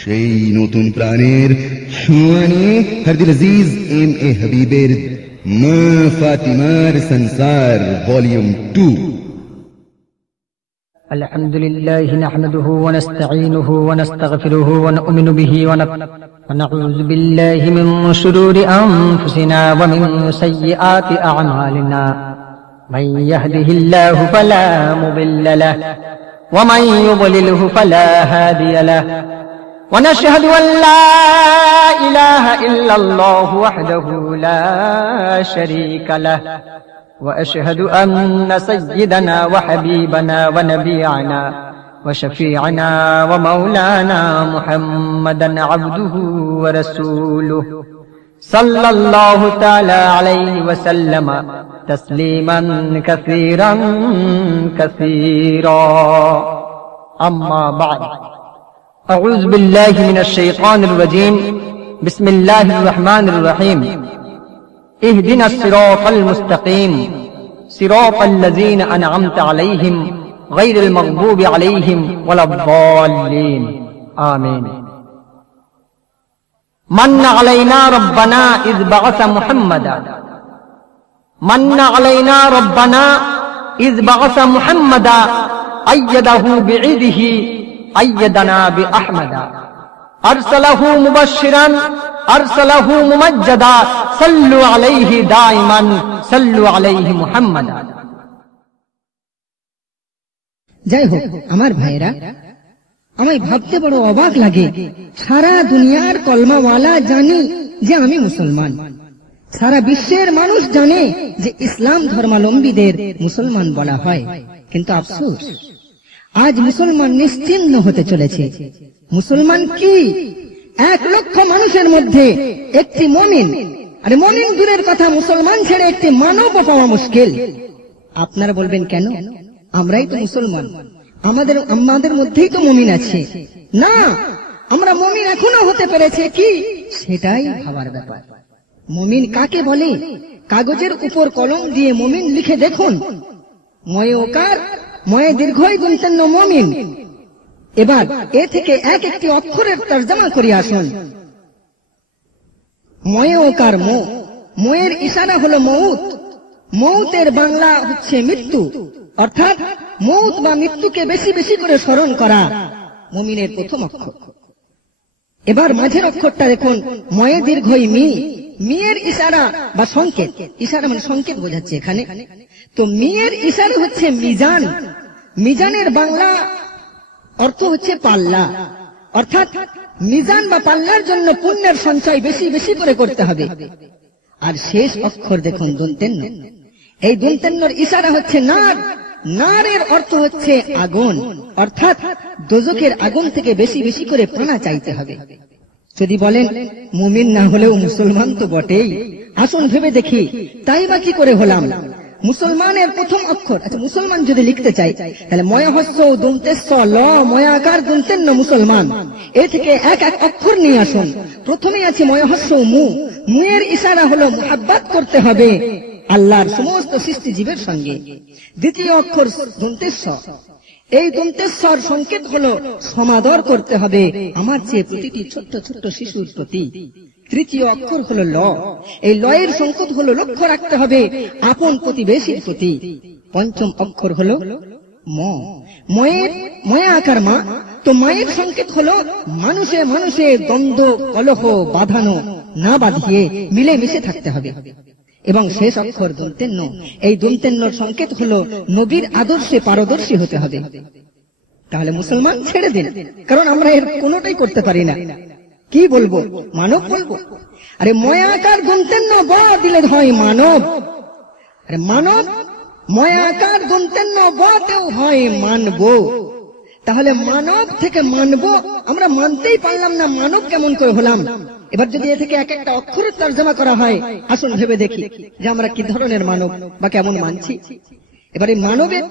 সেই নতুন প্রাণের ছোঁয়া নিয়ে হারদিল আজিজ এম এ হাবিবের মা ফাতিমার সংসার ভলিউম 2। الحمد لله نحمده ونستعينه ونستغفره ونؤمن به ونعوذ بالله من شرور أنفسنا ومن سيئات أعمالنا من يهده الله فلا مضل له ومن يضلله فلا هادي له ونشهد أن لا إله إلا الله وحده لا شريك له وأشهد أن سيدنا وحبيبنا ونبينا وشفيعنا ومولانا محمدا عبده ورسوله صلى الله تعالى عليه وسلم تسليما كثيرا كثيرا أما بعد أعوذ بالله من الشيطان الرجيم بسم الله الرحمن الرحيم اهدنا الصراط المستقيم صراط الذين أنعمت عليهم غير المغضوب عليهم ولا الضالين آمين من علينا ربنا إذ بعث محمدا من علينا ربنا إذ بعث محمدا أيده بعيده أيدنا بأحمدا أرسله مبشرا أرسله ممجدا صلوا عليه دائما صلوا عليه محمدا। যাই হোক আমার ভাইরা, আমায় ভাবতে বড় অবাক লাগে, সারা দুনিয়ার কলমাওয়ালা জানি যে আমি মুসলমান, সারা বিশ্বের মানুষ জানে যে ইসলাম ধর্মাবলম্বীদের মুসলমান বলা হয়, কিন্তু আফসোস আজ মুসলমান নিশ্চিহ্ন হতে চলেছে। মুসলমান কি? 1 লক্ষ মানুষের মধ্যে একটি মুমিন, আরে মুমিন দূরের কথা, মুসলমান ছেড়ে একটি মানব পাওয়া মুশকিল। আপনারা বলবেন কেন? আমরাই তো মুসলমান, আমাদের মধ্যেই তো মুমিন আছে। না, আমরা মুমিন এখনো হতে পেরেছে কি সেটাই ভাবার ব্যাপার। মুমিন কাকে বলে? কাগজের উপর কলম দিয়ে মুমিন লিখে দেখুন, ময়ে ওকার ময়ে দীর্ঘই গুনতেন্ন মুমিন। এবার এ থেকে এক একটি অক্ষরের তরজমা করি আসুন। ময়ে ওকার মো, মোয়ের ইশারা হলো মউত, মউতের বাংলা হচ্ছে মৃত্যু, অর্থাৎ মউত বা মৃত্যুকে বেশি বেশি করে স্মরণ করা মুমিনের প্রথম অক্ষর। এবার মাঝের অক্ষরটা দেখুন, ময়ে দীর্ঘই মি, মিয়ের ইশারা বা সংকেত, ইশারা মানে সংকেত বোঝাচ্ছে এখানে। তো মিয়ের ইশারা হচ্ছে মিজান, মিজানের বাংলা অর্থ হচ্ছে পাল্লা, অর্থাৎ মিজান বা পাল্লার জন্য পুণ্যের সঞ্চয় বেশি বেশি করে করতে হবে। আর শেষ অক্ষর দেখুন দন্তেন্ন, এই দন্তেন্নর ইশারা হচ্ছে নার, নারের অর্থ হচ্ছে আগুন, অর্থাৎ দোজখের আগুন থেকে বেশি বেশি করে পানা চাইতে হবে। যদি বলেন মুমিন না হলেও মুসলমান তো বটেই, আসুন ভেবে দেখি তাই বা কি করে হলাম। মুসলমানের প্রথম অক্ষর, আচ্ছা মুসলমান যদি লিখতে চাই তাহলে ময়াহস্য দন্তেস্য ল ময়াকার দন্তেন্ন মুসলমান, এ থেকে এক এক অক্ষর নিয়ে আসুন। প্রথমে আছে ময়াহস্য মু, মুয়ের ইশারা হলো মুহাব্বত করতে হবে আল্লাহর সমস্ত সৃষ্টি জীবের সঙ্গে। দ্বিতীয় অক্ষর দন্তেস্য, এই দন্তেশ্বর সংকেত হলো সমাদর করতে হবে আমার চেয়ে প্রতিটি ছোট্ট ছোট্ট শিশুর প্রতি। তৃতীয় অক্ষর হলো ল, এই লয়ের সংকেত হলো লক্ষ্য রাখতে হবে আপন প্রতিবেশীর প্রতি। পঞ্চম অক্ষর হলো ম, ময়ের ময়া আকার মা, তো মায়ের সংকেত হলো মানুষে মানুষে দ্বন্দ্ব কলহ বাঁধানো না বাঁধিয়ে মিলে মিশে থাকতে হবে। এবং শেষ অক্ষর দন্তেন্ন, এই দন্তেন্নর সংকেত হলো নবীর আদর্শে পারদর্শী হতে হবে। তাহলে মুসলমান ছেড়ে দিন, কারণ আমরা এর কোনোটাই করতে পারি না। কি বলবো? মানব বলবো? আরে ময়াকার দন্তেন্ন ব দিলে হয় মানব, আরে মানব ময়াকার দন্তেন্ন বতেও হয় মানব। তাহলে মানব থেকে মানব আমরা মানতেই পারলাম না, মানব কেমন করে হলাম? এবার যদি এ থেকে এক একটা অক্ষরের তর্জমা করা হয়, আসুন ভেবে দেখি যে আমরা কি ধরনের মানব বা কেমন মানছি। এবার এই মানবের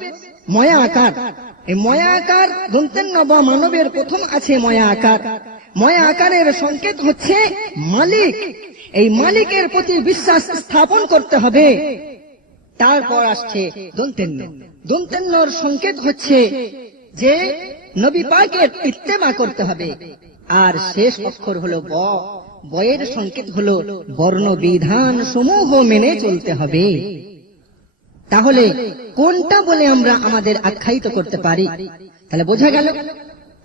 ময়া আকার, এই ময়া আকার দন্তেন্ন বা মানবের প্রথম আছে ময়া আকার। ময়া আকারের সংকেত হচ্ছে মালিক, এই মালিকের প্রতি বিশ্বাস স্থাপন করতে হবে। তারপর আসছে দন্তেন্ন, দন্তেন্নর সংকেত হচ্ছে যে নবী পাকের ইত্তেবা করতে হবে। আর শেষ অক্ষর হলো ব, বয়ের সংকেত হলো বর্ণ বিধান সমূহ মেনে চলতে হবে। তাহলে কোনটা বলে আমরা আমাদের আখ্যায়িত করতে পারি? তাহলে বোঝা গেল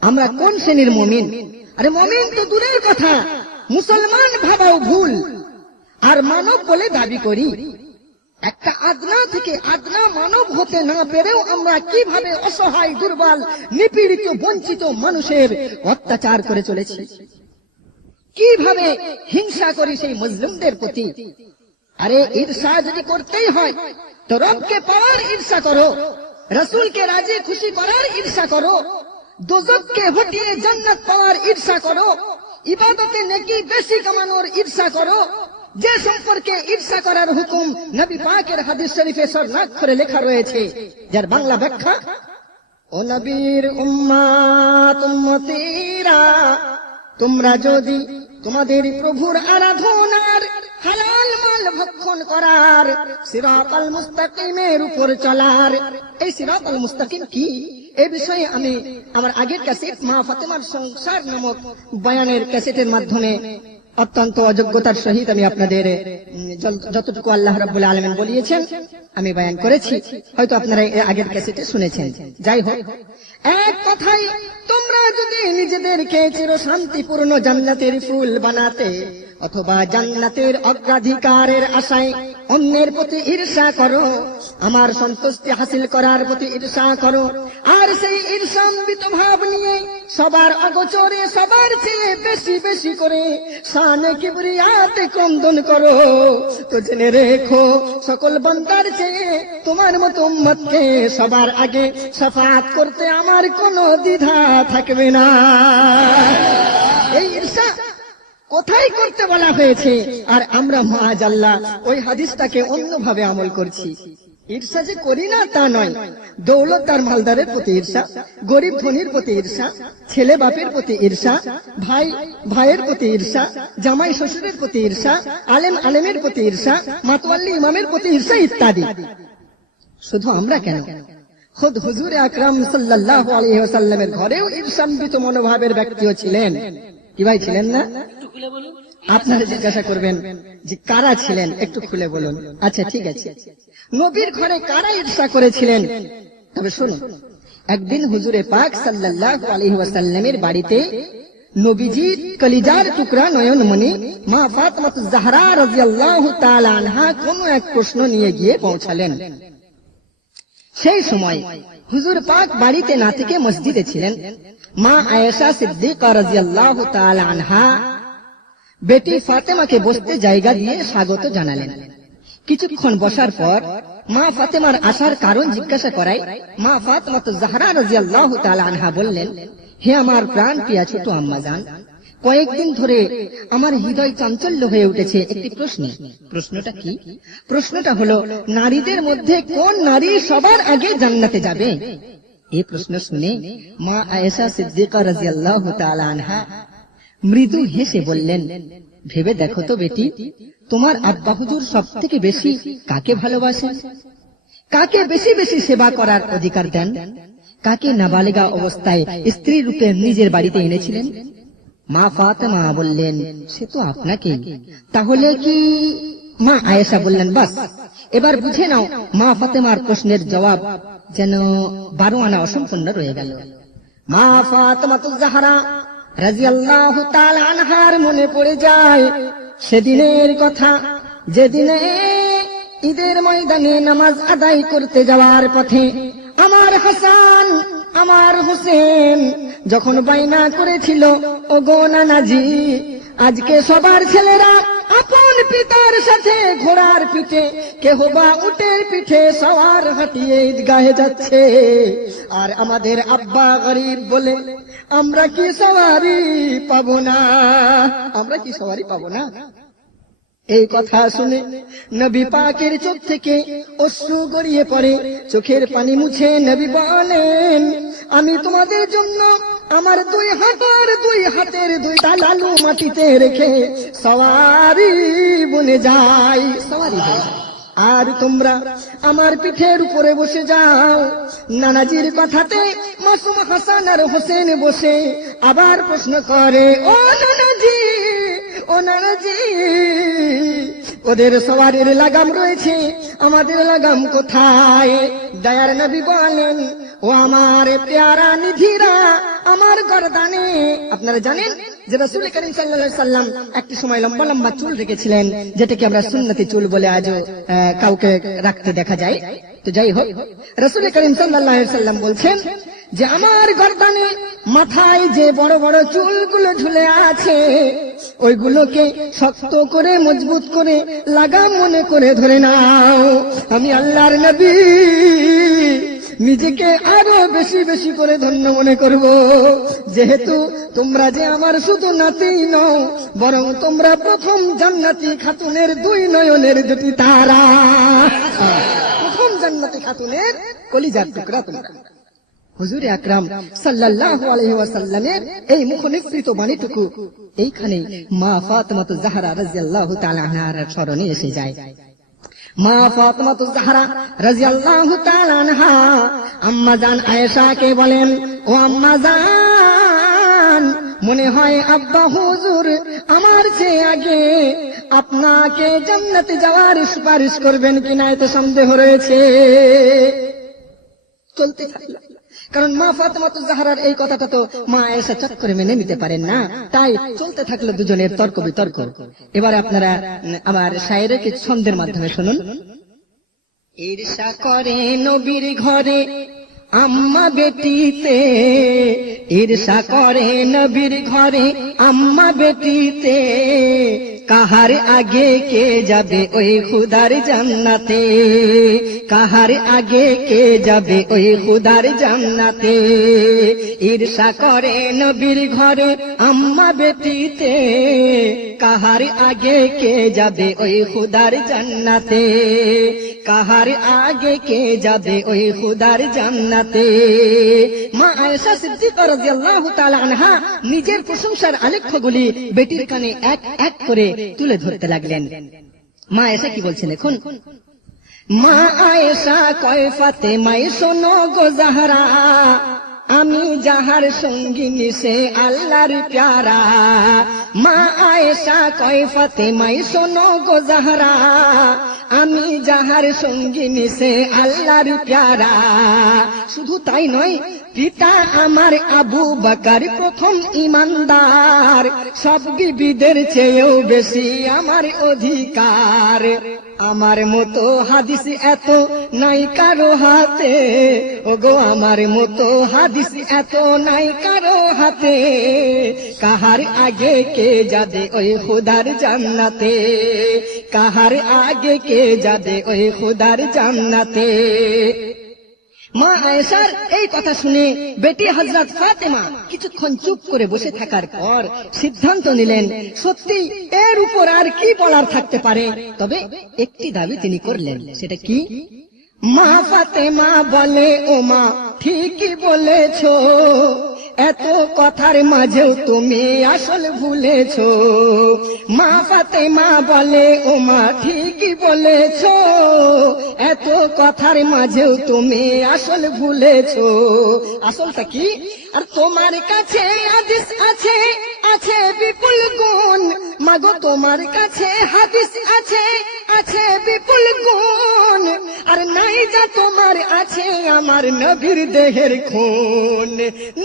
আমরা কোন শ্রেণীর মুমিন। আরে মুমিন তো দূরের কথা, মুসলমান ভাবাও ভুল, আর মানব বলে দাবি করি। একটা আদনা থেকে আদনা মানব হতে না পেরেও আমরা কিভাবে অসহায়, দুর্বল, নিপীড়িত, বঞ্চিত মানুষের অত্যাচার করে চলেছি, কিভাবে হিংসা করি সেই মুসলিমদের প্রতি। আরে ঈর্ষা যদি করতেই হয় তো রবকে পাওয়ার ঈর্ষা করো, রসুলকে রাজি খুশি করার ঈর্ষা করো, দোজখকে হটিয়ে জান্নাত পাওয়ার ঈর্ষা করো, ইবাদতে নেকি বেশি কামানোর ঈর্ষা করো। যে সম্পর্কে ঈর্ষা করার হুকুম নবী পাকের হাদিস শরীফে স্বর্ণাক্ষরে লেখা রয়েছে, যার বাংলা ব্যাখ্যা, ও নবীর উম্মাত উম্মতীরা, তোমরা যদি তোমাদের প্রভুর আরাধনার, হালাল মাল ভক্ষণ করার, সিরাতাল মুস্তাকিমের উপর চলার। এই সিরাতাল মুস্তাকিম কি, এই বিষয়ে আমি আমার আগের ক্যাসেট মা ফাতেমার সংসার নামক বয়ানের ক্যাসেটের মাধ্যমে অত্যন্ত অযোগ্যতার সহিত আমি আপনাদের যতটুকু আল্লাহ রাব্বুল আলামিন বলিয়েছেন আমি বয়ান করেছি, হয়তো আপনারা আগের ক্যাসেটে শুনেছেন। যাই হোক, এক কথায় তোমরা যদি নিজেদেরকে চির শান্তিপূর্ণ জান্নাতের ফুল বানাতে অথবা জান্নাতের অগ্রাধিকারের আশায় অন্যের প্রতি ঈর্ষা করো, আমার সন্তুষ্টি হাসিল করার প্রতি ঈর্ষা করো, আর সেই ঈর্ষান্বিত ভাব নিয়ে সবার অগোচরে সবার চেয়ে বেশি বেশি করে শানে কিবরিয়াতে ক্রন্দন করো, তো জেনে রেখো সকল বান্দার চেয়ে তোমার মতো উম্মতকে সবার আগে শাফাআত করতে আমার কোনো দ্বিধা থাকবে না। এই ঈর্ষা কোথায় করতে বলা হয়েছে, আর আমরা মাআজাল্লাহ ওই হাদিসটাকে অন্যভাবে আমল করছি। ঈর্ষা যে করি না তা নয়, দৌলত আর মালদারের প্রতি ঈর্ষা, গরিব ধনীর প্রতি ঈর্ষা, ছেলে বাপের প্রতি ঈর্ষা, ভাই ভাইয়ের প্রতি ঈর্ষা, জামাই শ্বশুরের প্রতি ঈর্ষা, আলেম আলেমের প্রতি ঈর্ষা, মাতওয়াল্লি ইমামের প্রতি ঈর্ষা ইত্যাদি। শুধু আমরা কেন, খুদ হুজুর আকরাম সাল্লাল্লাহু আলাইহি ওয়াসাল্লামের ঘরেও ঈর্ষান্বিত মনোভাবের ব্যক্তিও ছিলেন। কি ভাই ছিলেন না? আপনারা জিজ্ঞাসা করবেন যে কারা ছিলেন, একটু খুলে বলুন। আচ্ছা ঠিক আছে, নবীর ঘরে কারা ঈর্ষা করেছিলেন? তবে শুনুন, একদিন হুজুরে পাক সাল্লাল্লাহু আলাইহি ওয়াসাল্লামের বাড়িতে নবীজির কলিজার টুকরা নয়নমণি মা ফাতেমাতুজ জাহরা রাদিয়াল্লাহু তাআলা আনহা কোন এক প্রশ্ন নিয়ে গিয়ে পৌঁছালেন। সেই সময় হুজুর পাক বাড়িতে না থেকে মসজিদে ছিলেন। মা আয়েশা সিদ্দিকা রাদিয়াল্লাহু তাআলা আনহা বেটি ফাতেমাকে বসতে জায়গা দিয়ে স্বাগত জানালেন। কিছুক্ষণ বসার পর মা ফাতেমার আসার কারণ জিজ্ঞাসা করায় মা ফাতেমাতুজ জাহরা রাদিয়াল্লাহু তাআলা আনহা বললেন, হে আমার প্রাণ প্রিয়া ছোট আম্মাজান, কয়েকদিন ধরে আমার হৃদয় চাঞ্চল্য হয়ে উঠেছে একটি প্রশ্নে। প্রশ্নটা কি? প্রশ্নটা হলো, নারীদের মধ্যে কোন নারী সবার আগে জান্নাতে যাবে? এই প্রশ্ন শুনে মা আয়েশা সিদ্দিকা রাদিয়াল্লাহু তাআলা আনহা মৃদু হেসে বললেন, ভেবে দেখো তো বেটি, তোমার আব্বা হুজুর সব থেকে বেশি কাকে ভালোবাসেন? কাকে বেশি বেশি সেবা করার অধিকার দেন? কাকে নাবালিগা অবস্থায় স্ত্রী রূপে নিজের বাড়িতে এনেছিলেন? মা ফাতেমা বললেন, সে তো আপনাকে। তাহলে কি? মা আয়েশা বললেন, বাস এবার বুঝে নাও মা ফাতেমার প্রশ্নের জবাব যেন 12 আনা অসম্পূর্ণ রয়ে গেল। মা ফাতেমাতুজ জাহরা রাদিয়াল্লাহু তাআলা আনহার মনে পড়ে যায় সেদিনের কথা, যেদিনে ঈদের ময়দানে নামাজ আদায় করতে যাওয়ার পথে আমার হাসান আমার হোসেন যখন বাইনা করেছিল, ও গো নানাজি, আজকে সবার ছেলেরা আপন পিতার সাথে ঘোড়ার পিঠে, কেহ বা উটের পিঠে সওয়ার হাঁটিয়ে ঈদগাহে যাচ্ছে, আর আমাদের আব্বা গরিব বলে আমরা কি সওয়ারি পাবো না? আমরা কি সওয়ারি পাবো না? এই কথা শুনে নবী পাকের চোখ থেকে অশ্রু গড়িয়ে পড়ে। চোখের পানি মুছে নবী বলেন, আমি তোমাদের জন্য আমার 2 হাতের 2 তালু মাটিতে রেখে সওয়ারি বনে যাই, সওয়ারি হয়ে। আর তোমরা আমার পিঠের উপরে বসে যাও। নানাজির কথাতে মাসুম হাসান আর হোসেন বসে আবার প্রশ্ন করে, ও নানাজি, ও নানাজি, ওদের সওয়ারির লাগাম রয়েছে, আমাদের লাগাম কোথায়? দয়ার নবী বলেন, ও আমার প্যারা নিধিরা, আমার গর্দানে। আপনারা জানেন যে রাসূল করিম সাল্লাল্লাহু আলাইহি সাল্লাম একটি সময় লম্বা লম্বা চুল রেখেছিলেন, যেটাকে আমরা সুন্নতি চুল বলে আজও কাউকে রাখতে দেখা যায়। তো যাই হোক, রাসূল করিম সাল্লাল্লাহু আলাইহি সাল্লাম বলছেন যে আমার গর্দানে মাথায় যে বড় বড় চুলগুলো ঝুলে আছে, ওইগুলোকে শক্ত করে মজবুত করে লাগাম মনে করে ধরে নাও। আমি আল্লাহর নবী নিজেকে আরো বেশি বেশি করে ধন্য মনে করব, যেহেতু তোমরা যে আমার শুধু নাতি নও, বরং তোমরা প্রথম জান্নাতি খাতুনের 2 নয়নের 2টি তারা, প্রথম জান্নাতি খাতুনের কলিজার টুকরা তোমরা। হুজুর আকরাম সাল্লাল্লাহু আলাইহি ওয়াসাল্লামের এই মুখনিসৃত বাণীটুকু এইখানে মা ফাতেমাতুজ জাহরা রাদিয়াল্লাহু তাআলা আনহার স্মরণে এসে যায়। মা ফাতেমাতুজ জাহরা রাদিয়াল্লাহু তাআলা আনহা আম্মা জান আয়েশাকে বলেন, ও আম্মা জান, মনে হয় আব্বা হুজুর আমার চেয়ে আগে আপনাকে জান্নাতে যাওয়ার সুপারিশ করবেন কিনা এতে সন্দেহ রয়েছে। চলতে থাকলো, কারণ মা ফাতেমাতুজ জাহরার এই কথাটা তো মা আয়েশা চট করে মেনে নিতে পারেন না, তাই চলতে থাকলো দুজনের তর্ক বিতর্ক। এবারে আপনারা আমার শায়েরে কিছু ছন্দের মাধ্যমে শুনুন। ঈর্ষা করে নবীর ঘরে আম্মা বেটিতে, ঈর্ষা করে নবীর ঘরে আম্মা বেটিতে, কাহার আগে কে যাবে ওই খুদার জান্নাতে, কাহার আগে কে যাবে ওই খুদার জান্নাতে। ঈর্ষা করে নবীর ঘরে আম্মা বেটিতে, কাহার আগে কে যাবে ওই খুদার জান্নাতে, কাহার আগে কে যাবে ওই খুদার জান্নাতে। মা আয়েশা সিদ্দিকা রাদিয়াল্লাহু তাআলা আনহা নিজের প্রশংসার আলেখ্যগুলি বেটির কানে এক এক করে তুলে ধরতে লাগলেন। মা আয়েশা কি বলছেন দেখুন। মা আয়েশা কয় ফাতেমায়ে শোনো গো জাহরা, আমি যাহার সঙ্গিনী সে আল্লাহর প্যারা। মা আয়েশা কয় ফাতেমায়ে শোনো গো জাহরা, আমি যাহার সঙ্গিনী সে আল্লাহর প্যারা। শুধু তাই নয়, পিতা আমার আবু বকর প্রথম ইমানদার, সব বিবিদের চেয়েও বেশি আমার অধিকার। আমার মতো হাদিস এত নাই কারো হাতে, ওগো আমার মতো হাদিস এত নাই কারো হাতে, কাহার আগে কে যাবে ওই খুদার জান্নাতে, কাহার আগে কে যাবে ওই খুদার জান্নাতে। মা আয়েশার এই কথা শুনে বেটি হযরত ফাতেমা কিছুক্ষণ চুপ করে বসে থাকার পর সিদ্ধান্ত নিলেন, সত্যি এর উপর আর কি বলার থাকতে পারে। তবে একটি দাবি তিনি করলেন, সেটা কি? মা ফাতেমা বলে, ও মা ঠিকই বলেছো, এত কথার মাঝেও তুমি আসল ভুলেছো। মা ফাতেমা বলে, ও মা ঠিকই বলেছো, এত কথার মাঝেও তুমি আসল ভুলেছো। আসলটা কি? আর তোমার কাছে হাদিস আছে, আছে বিপুল গুণ, মাগো তোমার কাছে হাদিস আছে, আছে বিপুল গুণ, আর নাই যা তোমার আছে আমার নবীর দেহের খুন,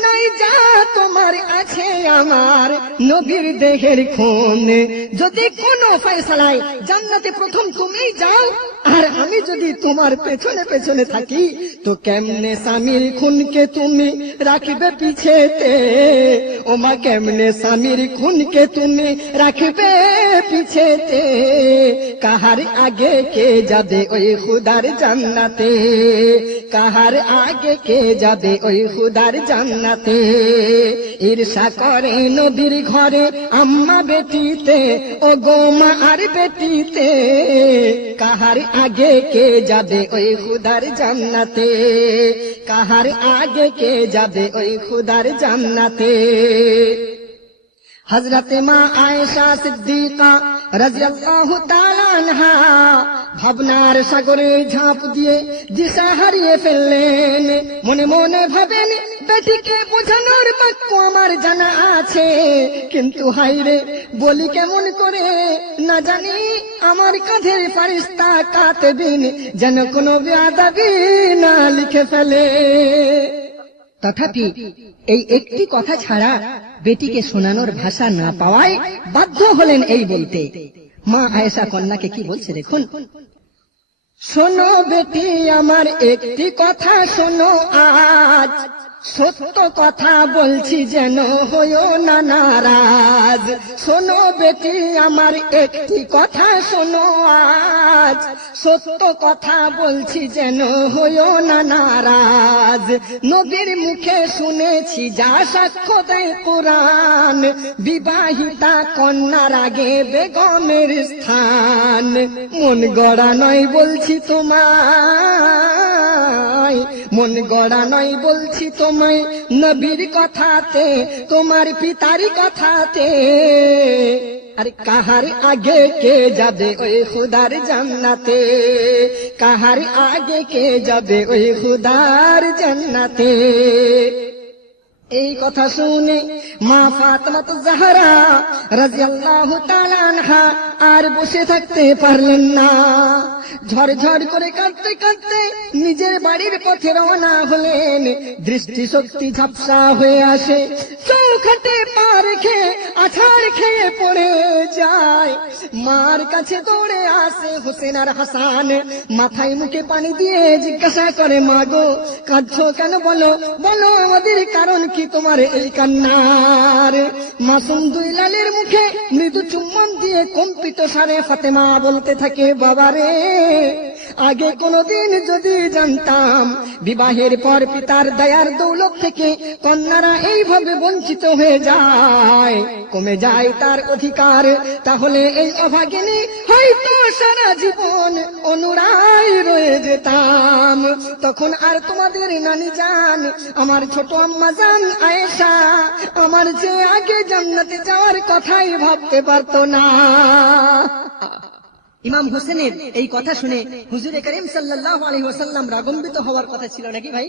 নাই যা তোমার আছে আমার নবীর দেহের খুন। যদি কোনো ফয়সালায় জান্নাতে প্রথম তুমি যাও, আর আমি যদি তোমার পেছনে পেছনে থাকি, তো কেমনে স্বামীর খুনকে তুমি রাখবে পিছেতে? ও মা, কেমনে স্বামীর খুনকে তুমি রাখবে পিছেতে? কাহার আগে কে যাবে ওই খুদার জান্নাতে, কাহার আগে কে যাবে ওই খুদার জান্নাতে। ঈর্ষা করে নবীর ঘরে আম্মা বেটিতে, ও গো মা আর বেটিতে, কাহার আগে কে যাবে ওই খুদার জান্নাতে, কাহার আগে কে যাবে ওই খুদার জান্নাতে। হযরতে মা আয়েশা সিদ্দিকা রাদিয়াল্লাহু তাআলা আনহা ভাবনার সাগরে ঝাঁপ দিয়ে দিশা হারিয়ে ফেললেন। মনে মনে ভাবেন, বেটিকে বোঝানোর বাক্য আমার জানা আছে, কিন্তু হায়রে বলি কেমন করে, না জানি আমার কাঁধের ফারিস্তা কাতবিন যেন কোনো বেয়াদবি না লিখে ফেলে। তথাপি এই একটি কথা ছাড়া বেটিকে শোনানোর ভাষা না পাওয়ায় বাধ্য হলেন এই বলতে। মা আয়েশা কন্যাকে কি বলছে দেখুন। শোনো বেটি আমার একটি কথা শোনো আজ, সত্য কথা বলছি যেন হইও না নারাজ। শোনো বেটি আমার একটি কথা শোনো আজ, সত্য কথা বলছি যেন হইও না নারাজ। নবীর মুখে শুনেছি যা সাক্ষ্য দেয় কোরআন, বিবাহিতা কন্যার আগে বেগমের স্থান। মন গড়া নয় বলছি তোমায়, মন গড়া নয় বলছি তোমায়, নবীর কথাতে তোমার পিতার কথাতে। আরে কাহার আগে কে যাবে ওই খুদার জান্নাতে, কাহার আগে কে যাবে ওই খুদার জান্নাতে। এই কথা শুনে মা ফাতেমা জাহরা রাদিয়াল্লাহু তাআলা আনহা আর বসে থাকতে পারলেন না। ঝরঝর করে কাঁদতে কাঁদতে নিজের বাড়ির পথে রওনা হলেন। দৃষ্টিশক্তি ঝাপসা হয়ে আসে, চৌখাটে পা রেখে আছাড় খেয়ে পড়ে যায়। মার কাছে দৌড়ে আসে হোসেন আর হাসান, মাথায় মুখে পানি দিয়ে জিজ্ঞাসা করে, মা গো কাঁদছো কেন, বলো বলো আমাদের কারণ কি তোমার এই কান্নার। মাসুম দুই লালের মুখে মৃদু চুম্বন দিয়ে কম্পিত সারে ফাতেমা বলতে থাকে, বাবারে আগে কোনদিন যদি জানতাম বিবাহের পর পিতার দয়ার দৌলত থেকে কন্যারা এইভাবে বঞ্চিত হয়ে যায়, কমে যায় তার অধিকার, তাহলে এই অভাগিনী হয়তো সারা জীবন অনুরায় রয়ে যেতাম। তখন আর তোমাদের নানি জান, আমার ছোট আম্মা জান আয়েশা আমার যে আগে জান্নাতে যাওয়ার কথাই ভাবতে পারতো না। ইমাম হোসেনের এই কথা শুনে হুজুরে করিম সাল্লাল্লাহু আলাইহি ওয়াসাল্লাম রাগম্বিত হওয়ার কথা ছিল নাকি ভাই?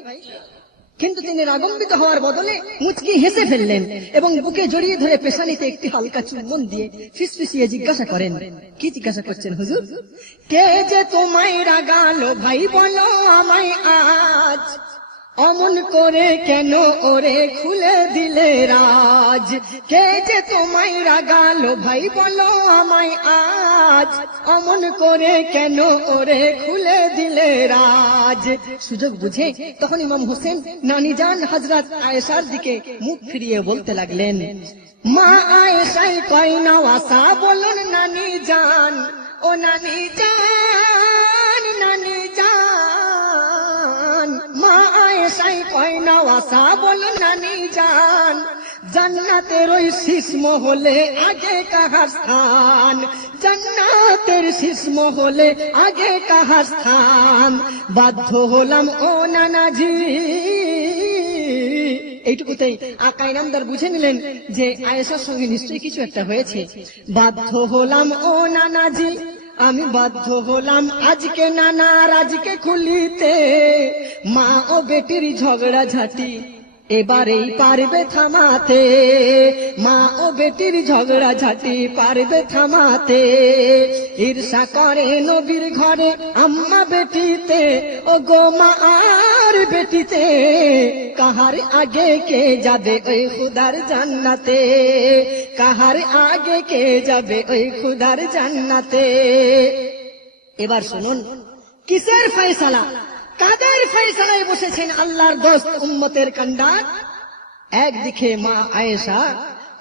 কিন্তু তিনি রাগম্বিত হওয়ার বদলে মুচকি হেসে ফেললেন এবং বুকে জড়িয়ে ধরে পেশানিতে একটি হালকা চুম্বন দিয়ে ফিসফিসিয়ে জিজ্ঞাসা করেন। কি জিজ্ঞাসা করছেন হুজুর? কে যে তোমায় রাগালো ভাই বলো আমায় আজ, অমন করে কেন ওরে খুলে দিলে রাজ। কে যে তোমায় রাগালো ভাই বলো আমায় আজ, অমন করে কেন ওরে খুলে দিলে রাজ। সুযোগ বুঝে তখন ইমাম হোসেন নানি জান হযরত আয়েশার দিকে মুখ ফিরিয়ে বলতে লাগলেন, মা আয়েশাই কয় নওয়াসা বলুন নানি জান, ও নানি জান, নানি জান। মা আয়েশাই কয় নওয়াসা বলুন নানি জান, জান্নাতের ওই শীষ মহলে আগে কাহার স্থান, জান্নাতের শীষ মহলে আগে কাহার স্থান। বাধ্য হলাম ও নানাজি। এইটুকুতেই আকা ইনামদার বুঝে নিলেন যে আয়েশার সঙ্গে নিশ্চয়ই কিছু একটা হয়েছে। বাধ্য হলাম ও নানাজি, আমি বাধ্য হলাম আজকে নানার আজকে খুলিতে, মা ও বেটির ঝগড়া ঝাঁটি এবারেই পারবে থামাতে, মা ও বেটির ঝগড়া ঝাঁটি পারবে থামাতে। ঈর্ষা করে নবীর ঘরে আম্মা বেটিতে, ও গো মা আর বেটিতে, কাহার আগে কে যাবে ওই খুদার জান্নাতে, কাহার আগে কে যাবে ওই খুদার জান্নাতে। এবার শুনুন কিসের ফয়সালা, কাদের ফয়সালায় বসেছেন আল্লাহর দোস্ত উম্মতের কান্ডার। একদিকে মা আয়েশা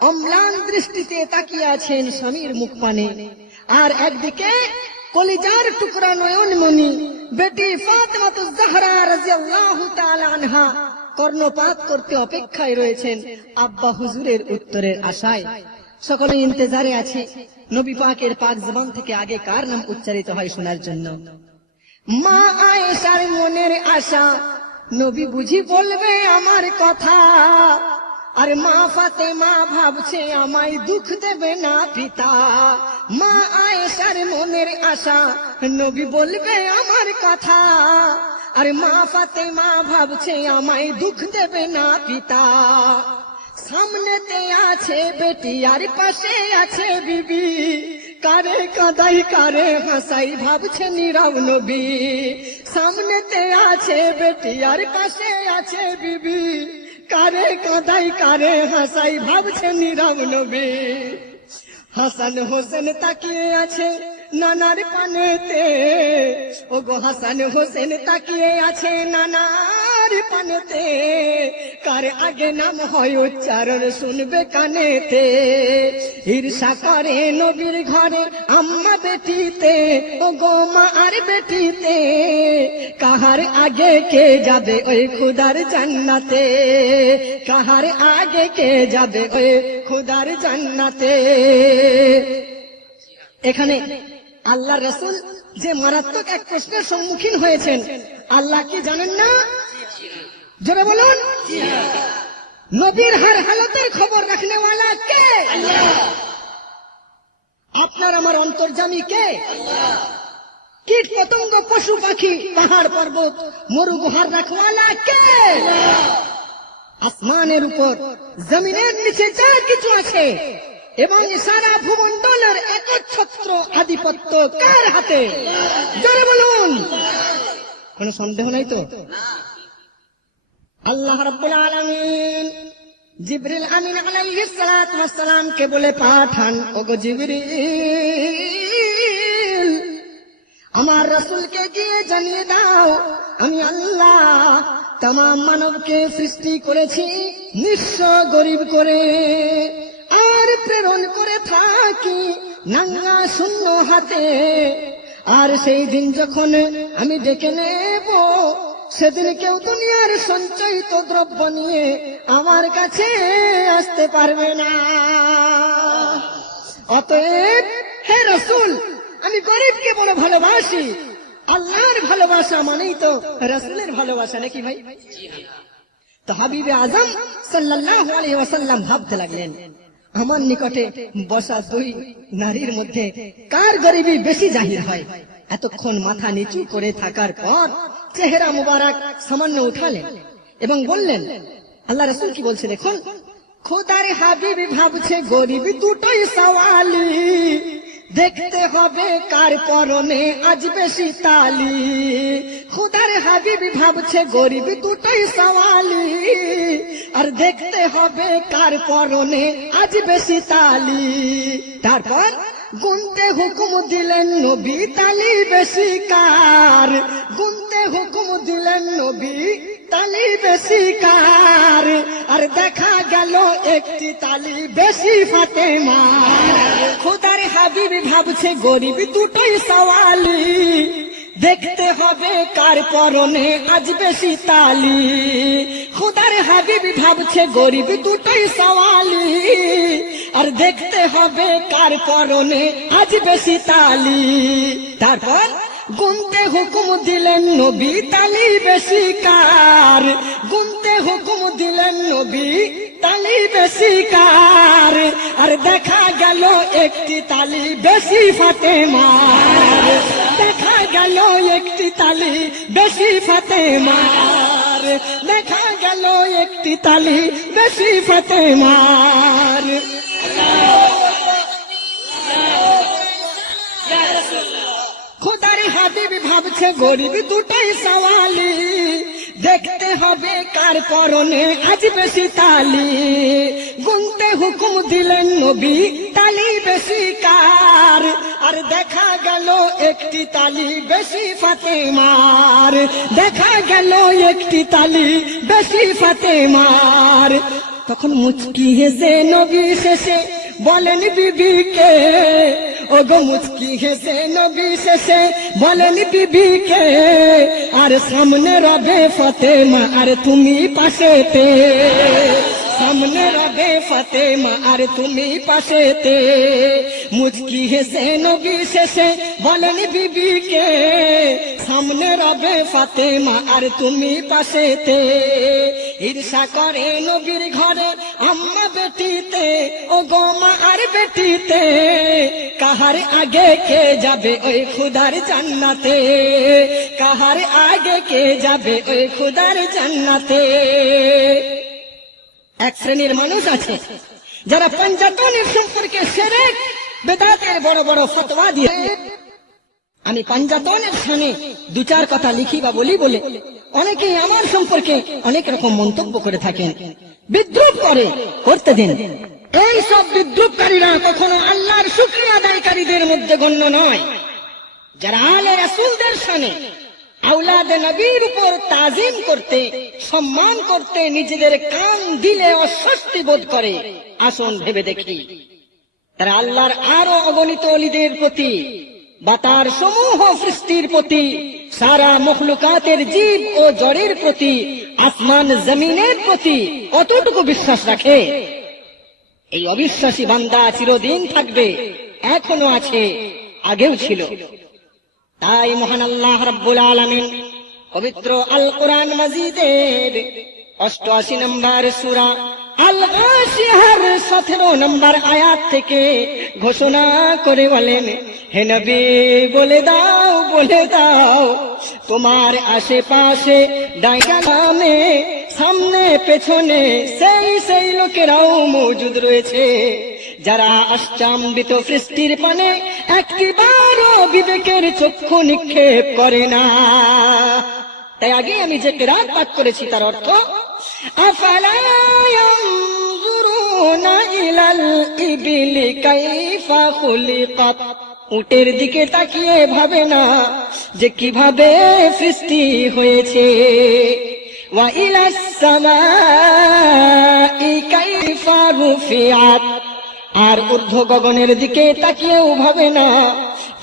অম্লান দৃষ্টিতে তাকিয়ে আছেন স্বামীর মুখ পানে, আর একদিকে কলিজার টুকরা নয়নমণি বেটি ফাতেমা জাহরা রাদিয়াল্লাহু তাআলা আনহা কর্ণপাত করতে অপেক্ষায় রয়েছেন আব্বা হুজুরের উত্তরের আশায়। সকলে ইন্তজারে আছে নবী পাকের পাক জবান থেকে আগে কার নাম উচ্চারিত হয় শোনার জন্য। মা আয়েশার মনের আশা, নবী বুঝি বলবে আমার কথা, আর মা ফাতেমা ভাবছে আমায় দুঃখ দেবে না পিতা। মা আয়েশার মনের আশা নবী বলবে আমার কথা। আর মা ফাতেমা ভাবছে আমায় দুঃখ দেবে না পিতা। সামনেতে আছে বেটি আর পাশে আছে বিবি, কারে কাদাই কারে হাসাই ভাবছে নীরব নবী। সামনেতে আছে বেটি আর পাশে আছে বিবি, কারে কাদাই কারে হাসাই ভাবছে নীরব নবী। হাসান হোসেন তাকিয়ে আছে নানার পানেতে, ওগো হাসান হোসেন তাকিয়ে আছে নানার পানেতে। কার আগে নাম হয় উচ্চারণ শুনবে কানেতে। ঈর্ষা করে নবীর ঘরে আম্মা বেটিতে, ওগো মা আর বেটিতে। কাহার আগে কে যাবে ওই খুদার জান্নাতে, কাহার আগে কে যাবে ওই খুদার জান্নাতে। এখানে আল্লাহ রসুল যে মারাত্মক এক প্রশ্নের সম্মুখীন হয়েছেন, আল্লাহ কি জানেন না? জোরে বলুন। নবীর হর হালতের খবর রাখনেওয়ালা কে? আপনার আমার অন্তর্যামী কে? কীট পতঙ্গ পশু পাখি পাহাড় পর্বত মরু গুহার রাখওয়ালা কে? আসমানের উপর জমিনের নিচে যা কিছু আছে এবং সারা ভূমণ্ডলের একচ্ছত্র আধিপত্য কার হাতে? জোরে বলুন। কোন সন্দেহ নাই তো? আল্লাহ রাব্বুল আলামিন জিবরিল আমিন আলাইহিস সালাতু ওয়াস সালাম কে বলে পাঠান, ওগো জিবরিল আমার রাসূলকে গিয়ে জানিয়ে দাও আমি আল্লাহ तमाम মানবকে সৃষ্টি করেছি নিঃস্ব গরিব করে, আর প্রেরণ করে থাকি নাঙ্গা শূন্য হাতে। আর সেই দিন যখন আমি ডেকে নেব, সেদিন কেউ দুনিয়ার সঞ্চয়িত দ্রব্য নিয়ে আমার কাছে আসতে পারবে না। অতএব হে রাসূল, আমি গরিবকে বড় ভালোবাসি। আল্লাহর ভালোবাসা মানেই তো রাসূলের ভালোবাসা, নাকি ভাই? তো হাবিবে আজম সাল্লাল্লাহু আলাইহি ওয়াসাল্লাম ভাবতে লাগলেন, আমার নিকটে বসা দুই নারীর মধ্যে কার গরিবী বেশি জাহির হয়। এতক্ষণ মাথা নিচু করে থাকার পর চেহারা মুবারক সামান্য উঠালেন এবং বললেন, আল্লাহ রাসূল কি বলছে দেখুন, খোদার হাবিব ভাবছে গরিব দুটোই সওয়ালি, দেখতে হবে কার পরনে আজ বেশি তালি। খোদার হাবিব ভাবছে গরিব দুটোই সওয়ালি, আর দেখতে হবে কার পরনে আজ বেশি তালি। তারপর গুনতে হুকুম দিলেন নবী, তালি বেশি কার? গুনতে হুকুম দিলেন নবী, তালি বেশি কার? আর দেখা গেল একটি তালি বেশি ফাতেমার। খোদার হাবিব ভাবছে গরিব দুটোই সওয়ালি, দেখতে হবে কার পরনে আজ বেশি তালি। খোদার হাবিব ভাবছে গরিব দুটোই সওয়ালি, আর দেখতে হবে কার পরনে আজ বেশি তালি। তারপর গুনতে হুকুম দিলেন নবী, তালি বেশি কার? গুনতে হুকুম দিলেন নবী, তালি বেশি কার? আর দেখা গেল একটি তালি বেশি ফাতেমার। দেখা গেল একটি তালি বেশি ফাতেমার। দেখা গেল একটি তালি বেশি ফাতেমার। খোদার হাবিব ভাবছে গরিব দুটোই সওয়ালি, দেখতে হবে কার পরনে আজ বেশি তালি। গুনতে হুকুম দিলেন নবী, তালি বেশি কার? আর দেখা গেল একটি তালি বেশি ফাতেমার। দেখা গেল একটি তালি বেশি ফাতেমার। তখন মুচকি হেসে নবী শেষে বলেন বিবিকে, ওগো মুচকি হেসে নবী শেষে বলেন বিবিকে, আর সামনে রবে ফাতেমা আর তুমি পাশেতে। সামনে রবে ফাতেমা আর তুমি পাশেতে। মুচকি হেসে নবী শেষে বলেন বিবিকে, সামনে রবে ফাতেমা আর তুমি পাশেতে। ঈর্ষা করে নবীর ঘরে আম্মা বেটিতে ও গো মা আর বেটিতে, কাহার আগে কে যাবে ওই খুদার জান্নাতে, কাহার আগে কে যাবে ওই খুদার জান্নাতে। এক শ্রেণীর মানুষ আছে যারা পাঞ্জাতনের সম্পর্কে শিরক বেদাতের বড় বড় ফতোয়া দিয়ে, আমি পাঞ্জাতনের সামনে দু চার কথা লিখি বা বলি বলে অনেকেই আমার সম্পর্কে অনেক রকম মন্তব্য করে থাকেন, বিদ্রুপ করতে দিন। এই সব বিদ্রুপকারীরা কখনো আল্লাহর শুকরিয়া আদায়কারীদের মধ্যে গণ্য নয়। যারা আলে রাসূলদের সামনে আওলাদ নবীর উপর তাজিম করতে, সম্মান করতে নিজেদের কান দিলে অস্বস্তি বোধ করে, আসুন ভেবে দেখি তারা আল্লাহর আরো অগণিত ওলিদের প্রতি বা তার সমূহ সৃষ্টির প্রতি, সারা মখলুকাতের জীব ও জড়ের প্রতি, আসমান জমিনের প্রতি কতটুকু বিশ্বাস রাখে। এই অবিশ্বাসী বান্দা চিরদিন থাকবে, এখনো আছে, আগেও ছিল। তাই মহান আল্লাহ রাব্বুল আলামিন পবিত্র আল কোরআন মাজিদের 88 নম্বর সূরা আল গাশিয়ার 17 নম্বর আয়াত থেকে ঘোষণা করে বলেন, হে নবী বলে দাও তোমার আশেপাশে ডাইনে সামনে পেছনে সেই লোকেরাও মজুদ রয়েছে যারা আশ্চর্যিত সৃষ্টির পানে একটিবারও বিবেকের চক্ষু নিক্ষেপ করে না। তাই আগে আমি যে কিরাত পাঠ করেছি তার অর্থ, আফালা ইয়ানজুরুনা ইলাল ইবিলি কাইফা খুলিকাত, উটের দিকে তাকিয়ে ভাবে না যে কিভাবে সৃষ্টি হয়েছে, ওয়া ইলাস সামাই কাইফা রুফিআত, আর ঊর্ধ্ব গগনের দিকে তাকিয়েও ভাবে না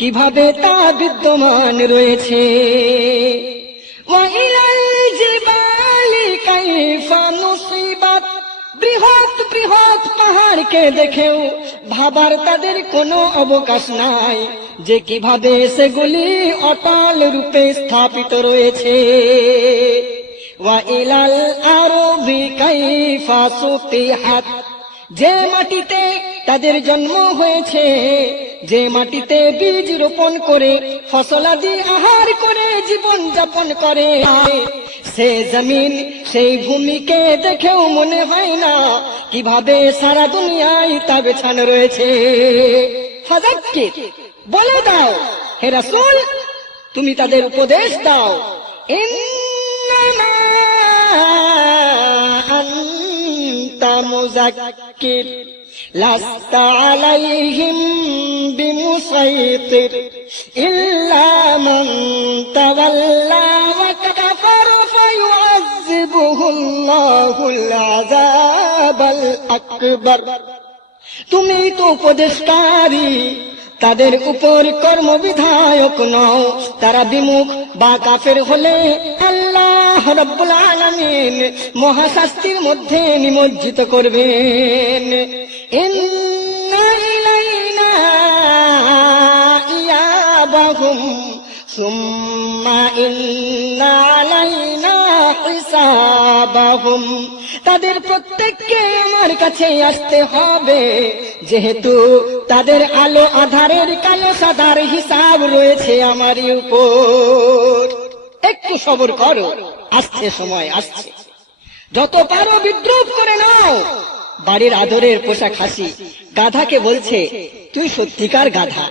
কিভাবে তা বিদ্যমান রয়েছে, ওয়া ইলাল জিবালি কাইফা নুসিবাত, বৃহৎ বৃহৎ পাহাড়কে দেখেও ভাবার তাদের কোনো অবকাশ নাই যে কিভাবে সেগুলি অটল রূপে স্থাপিত রয়েছে, ওয়া ইলাল আরদি কাইফা সুতিহাত, যে মাটিতে তাদের জন্ম হয়েছে, যে মাটিতে বীজ রোপণ করে ফসলাদি আহার করে জীবন যাপন করে, সে জমিন সেই ভূমিকে দেখেও মনে হয় না কিভাবে সারা দুনিয়ায় তা বেছানো রয়েছে। ফাযাক্কির, বলে দাও হে রাসূল, তুমি তাদের উপদেশ দাও, ইন্নামা আনতা মুযাক্কির লাস্তা আলাইহিম বিমুসাইতির ইল্লা মান তাওয়াল্লা ওয়া কাফারা ফায়ুআযিবুহুল্লাহুল আযাবাল আকবার। তুমি তো উপদেশকারী, তাদের উপর কর্মবিধায়ক নও। তারা বিমুখ বা কাফের হলে আল্লাহ রাব্বুল আলামিন মহাশাস্তির মধ্যে নিমজ্জিত করবেন। ইন্না ইলাইনা ইয়াবাহুম সুম্মা ইন্না আলাইনা হিসাবাহুম, তাদের প্রত্যেককে আমার কাছে আসতে হবে, যেহেতু তাদের আলো আধারের কালো সাদার হিসাব রয়েছে আমারই উপর। একটু সবর করো, আসছে সময় আসছে, যত পারো বিদ্রুপ করে নাও। বাড়ির আদরের পোষা খাসি গাধাকে বলছে, তুই সত্যিকার গাধা।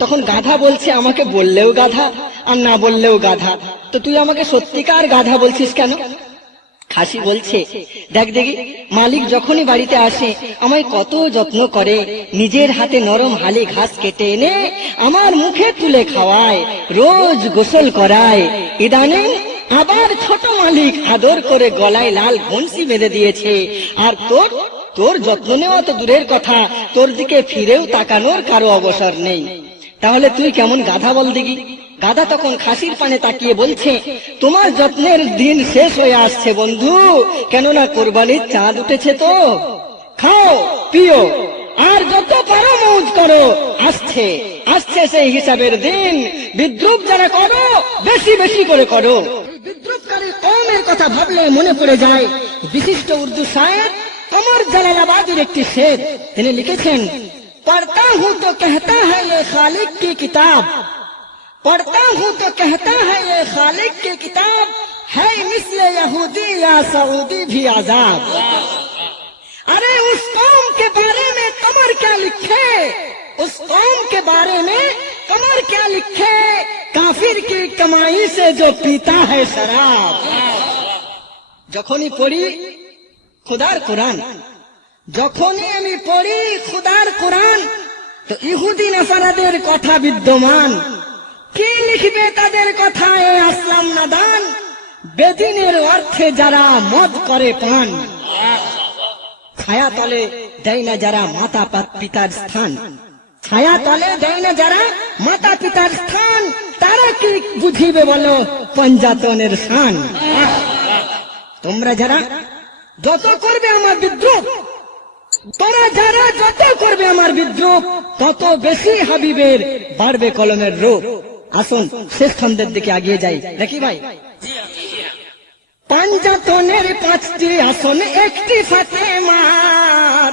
তখন গাধা বলছে, আমাকে বললেও গাধা আর না বললেও গাধা, তো তুই আমাকে সত্যিকার গাধা বলছিস কেন? খাসি বলছে, দেখ দেখি, মালিক যখনই বাড়িতে আসে আমায় কত যত্ন করে, নিজের হাতে নরম হালি ঘাস কেটে এনে আমার মুখে তুলে খাওয়ায়, রোজ গোসল করায়। ইদানিং আবার ছোট মালিক আদর করে গলায় লাল বংশী বেঁধে দিয়েছে, আর তোর যত্ন নেওয়া তো দূরের কথা, তোর দিকে ফিরেও তাকানোর কারো অবসর নেই। তাহলে তুই কেমন গাধা বল দেখি। গাধা তখন খাসির পানে তাকিয়ে বলছে, তোমার যত্নের দিন শেষ হয়ে আসছে বন্ধু, কেননা কোরবানির চাঁদ উঠেছে, তো খাও পিও আর যত পারো মৌজ করো, আসছে সেই হিসাবের দিন। বিদ্রুপ যারা করো বেশি বেশি করে করো। বিদ্রুপকারী কওমের কথা ভাবলে মনে পড়ে যায় বিশিষ্ট উর্দু শায়ের কমর अमर जलालाबादी एक शेर তিনি লিখেছেন, पढ़ता हूँ तो कहता है ये खालिक की किताब, पढ़ता हूँ तो कहता है ये खालिक की किताब, है मिस्ल यहूदी या सऊदी भी आजाद। अरे उस कौम के बारे में कमर क्या लिखे, उस कौम के बारे में कमर क्या लिखे, काफिर की कमाई से जो पीता है शराब। যখনই পড়ি খুদার কোরআন, যখনই আমি পড়ি খুদার কোরআন, তো ইহুদি নাসারাদের কথা বিদ্যমান। কি লিখবে তাদের কথায় আসলাম নাদান, বেদিনের অর্থে যারা মদ করে পান। ছায়া তলে দেয় না যারা মাতা পিতার স্থান, ছায়া তলে দেয় না যারা মাতা পিতার স্থান, তারা কি বুঝিবে বলো পঞ্জাতনের শান। তোমরা যারা যত করবে আমার বিদ্রোহ, তোরা যারা যত করবে আমার বিদ্রোহ, তত বেশি হাবিবের বাড়বে কলমের রূপ। আসুন শেষ খন্ডের দিকে এগিয়ে যাই নাকি ভাই? পাঞ্জাতনের 5টি আসন একটি ফাতেমার,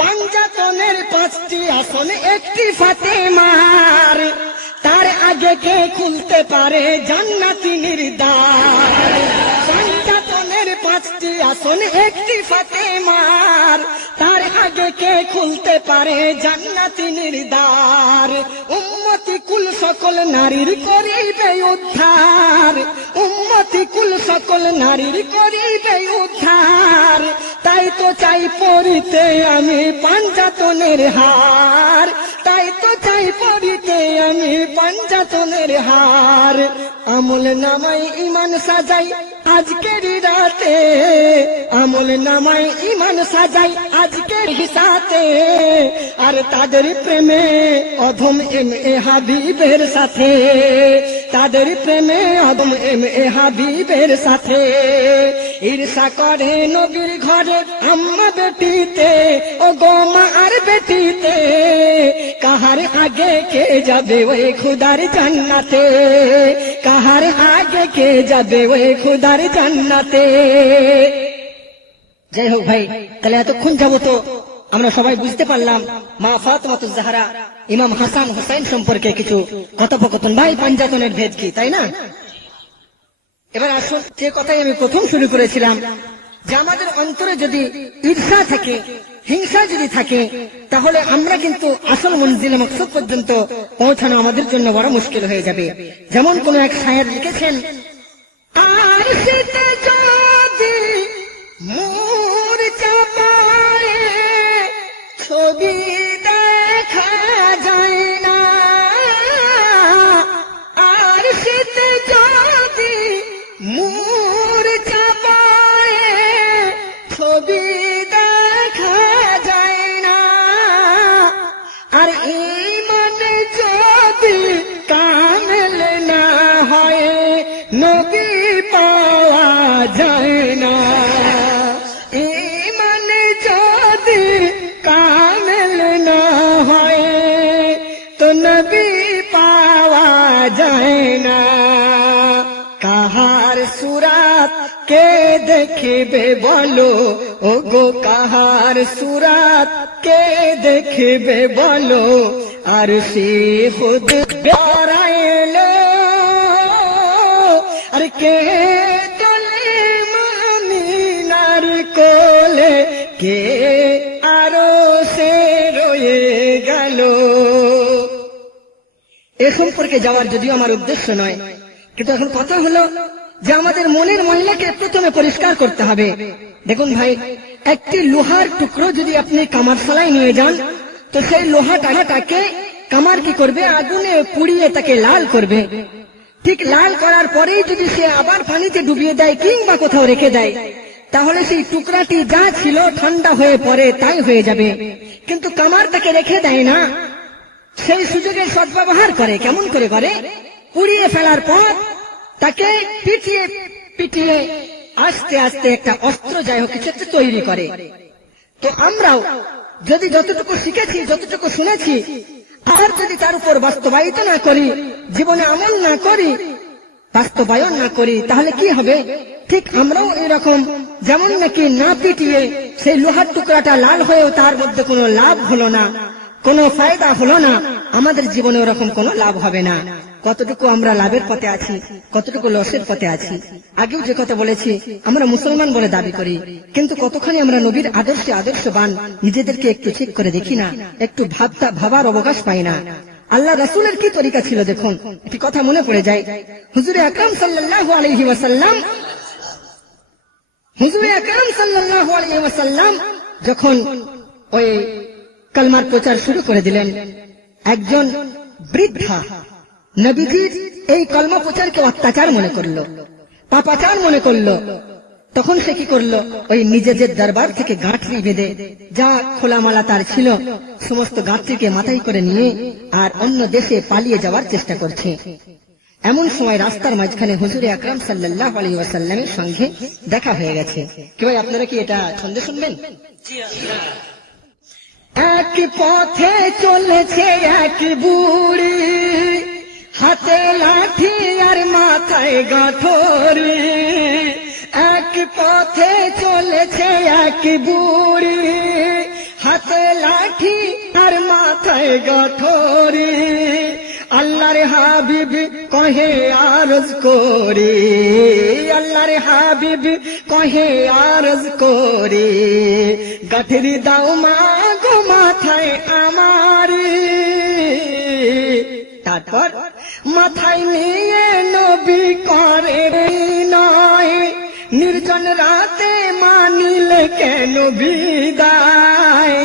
পাঞ্জাতনের 5টি আসন একটি ফাতেমার, তার আগে কে খুলতে পারে জান্নাতির দ্বার। পাঞ্জাতনের 5টি আসন একটি ফাতেমার, তার আগে কে খুলতে পারে জান্নাতির দ্বার। উম্মতি কুল সকল নারীর করিবে উদ্ধার, উম্মতি কুল সকল নারীর করিবে উদ্ধার, তাই তো চাই পরিতে আমি পাঞ্জাতনের হার, তাই তো চাই পরিতে আমি পাঞ্জাতনের হার। আমল নামাই ইমান সাজাই আজকের রাতে, আমল নামাই ইমান সাজাই আজকের হিসাতে, আর তাদের প্রেমে অধম এম.এ. হাবিবের সাথে, তাদের প্রেমে অধম এম.এ. হাবিবের সাথে। ঈর্ষা করে নবীর ঘরে আম্মা বেটিতে, ও গো মা আর বেটিতে, কাহার আগে কে যাবে ওই খুদার জান্নাতে, কাহার আগে কে যাবে ওই খুদার জান্নাতে। যাই হোক ভাই, তাহলে এতক্ষণ যাবো তো আমরা সবাই বুঝতে পারলাম মা ফাতেমাতুজ জাহরা ইমাম হাসান হুসাইন সম্পর্কে কিছু কথোপকথন, ভাই পাঞ্জাতনের ভেদ কি, তাই না? এবার আসুন যে কথাই আমি প্রথম শুরু করেছিলাম, যে আমাদের অন্তরে যদি ঈর্ষা থাকে, হিংসা যদি থাকে, তাহলে আমরা কিন্তু আসল মঞ্জিলে মকসদ পর্যন্ত পৌঁছানো আমাদের জন্য বড় মুশকিল হয়ে যাবে। যেমন কোন এক শায়ের লিখেছেন, আর শীতে যদি মোর চাপায়ে ছবি দেখা যায় না, আর শীতে যদি মোর চাপায়ে ছবি দেখা যায় না, আর ঈমান যদি কামেল না হয় নবী পাওয়া যায় না, ঈমান যদি কামেল না হয় তো নবী পাওয়া যায় না। কাহার সুরাত কে দেখবে বলো, ও গো কাহার সুরাত কে দেখবে বলো, আর সে খুদ বেড়াইলো, আর কে তোলে মামিনার কোলে, কে আরো সে রয়ে গেল। এ সম্পর্কে যাওয়ার যদিও আমার উদ্দেশ্য নয়, কিন্তু এখন কথা হলো যে আমাদের মনের ময়লাকে প্রথমে পরিষ্কার করতে হবে। দেখুন ভাই, একটি লোহার টুকরো যদি আপনি কামারশালায় নিয়ে যান, তো সেই লোহাটাকে কামার কি করবে, আগুনে পুড়িয়ে তাকে লাল করবে। ঠিক লাল করার পরেই যদি সে আবার পানিতে ডুবিয়ে দেয় কিংবা কোথাও রেখে দেয়, তাহলে সেই টুকরাটি যা ছিল ঠান্ডা হয়ে পড়ে তাই হয়ে যাবে। কিন্তু কামারটাকে রেখে দেয় না, সেই সুযোগের সদ্ব্যবহার করে। কেমন করে করে? পুড়িয়ে ফেলার পর তাকে পিটিয়ে পিটিয়ে আস্তে আস্তে একটা অস্ত্র যাই হোক কিছু একটা তৈরি করে। তো আমরাও যদি যতটুকু শিখেছি, যতটুকু শুনেছি, আর যদি তার উপর বাস্তবায়িত না করি, জীবনে আমল না করি, বাস্তবায়ন না করি, তাহলে কি হবে? ঠিক আমরাও এরকম যেমন নাকি না পিটিয়ে সেই লোহার টুকরাটা লাল হয়েও তার মধ্যে কোনো লাভ হলো না, কোনো ফায়দা হলো না, আমাদের জীবনে ওরকম কোনো লাভ হবে না। কতটুকু আমরা লাভের পথে আছি, কতটুকু লসের পথে আছি। আগেও যে কথা বলেছি, আমরা মুসলমান বলে দাবি করি, কিন্তু কতখানি আমরা নবীর আদর্শে আদর্শবান নিজেদেরকে একটু ঠিক করে দেখি না, একটু ভাবার অবকাশ পাই না। আল্লাহ রাসূলের কি তরিকা ছিল দেখুন, একটি কথা মনে পড়ে যায়। হুজুরে আকরাম সাল্লাল্লাহু আলাইহি ওয়াসাল্লাম যখন ওই কালমার প্রচার শুরু করে দিলেন, একজন বৃদ্ধা নবীজির এই কলমা প্রচারকে অত্যাচার মনে করলো, পাপাচার মনে করলো। তখন সে কি করলো, ওই নিজেদের দরবার থেকে গাঁটরি বেঁধে যা খোলামালা তার ছিল সমস্ত গাঁটরিকে মাথায় করে নিয়ে আর অন্য দেশে পালিয়ে যাওয়ার চেষ্টা করছে। এমন সময় রাস্তার মাঝখানে হুজুরে আকরাম সাল্লাল্লাহু আলাইহি ওয়াসাল্লামের সঙ্গে দেখা হয়ে গেছে। কি ভাই, আপনারা কি এটা ছন্দে শুনবেন? এক পথে চলেছে এক বুড়ি, হাতে লাঠি আর মাথায় গাঁঠরি। এক পথে চলেছে এক বুড়ি, হাতে লাঠি আর মাথায় গাঁঠরি। আল্লাহর হাবিব কহে আরজ করি, আল্লাহর হাবিব কহে আরজ করি, গাঁঠরি দাও মা গো মাথায় আমারি। তারপর মাথায় নিয়ে নবী করে নয়, নির্জন রাতে মানিলে কেন বিদায়।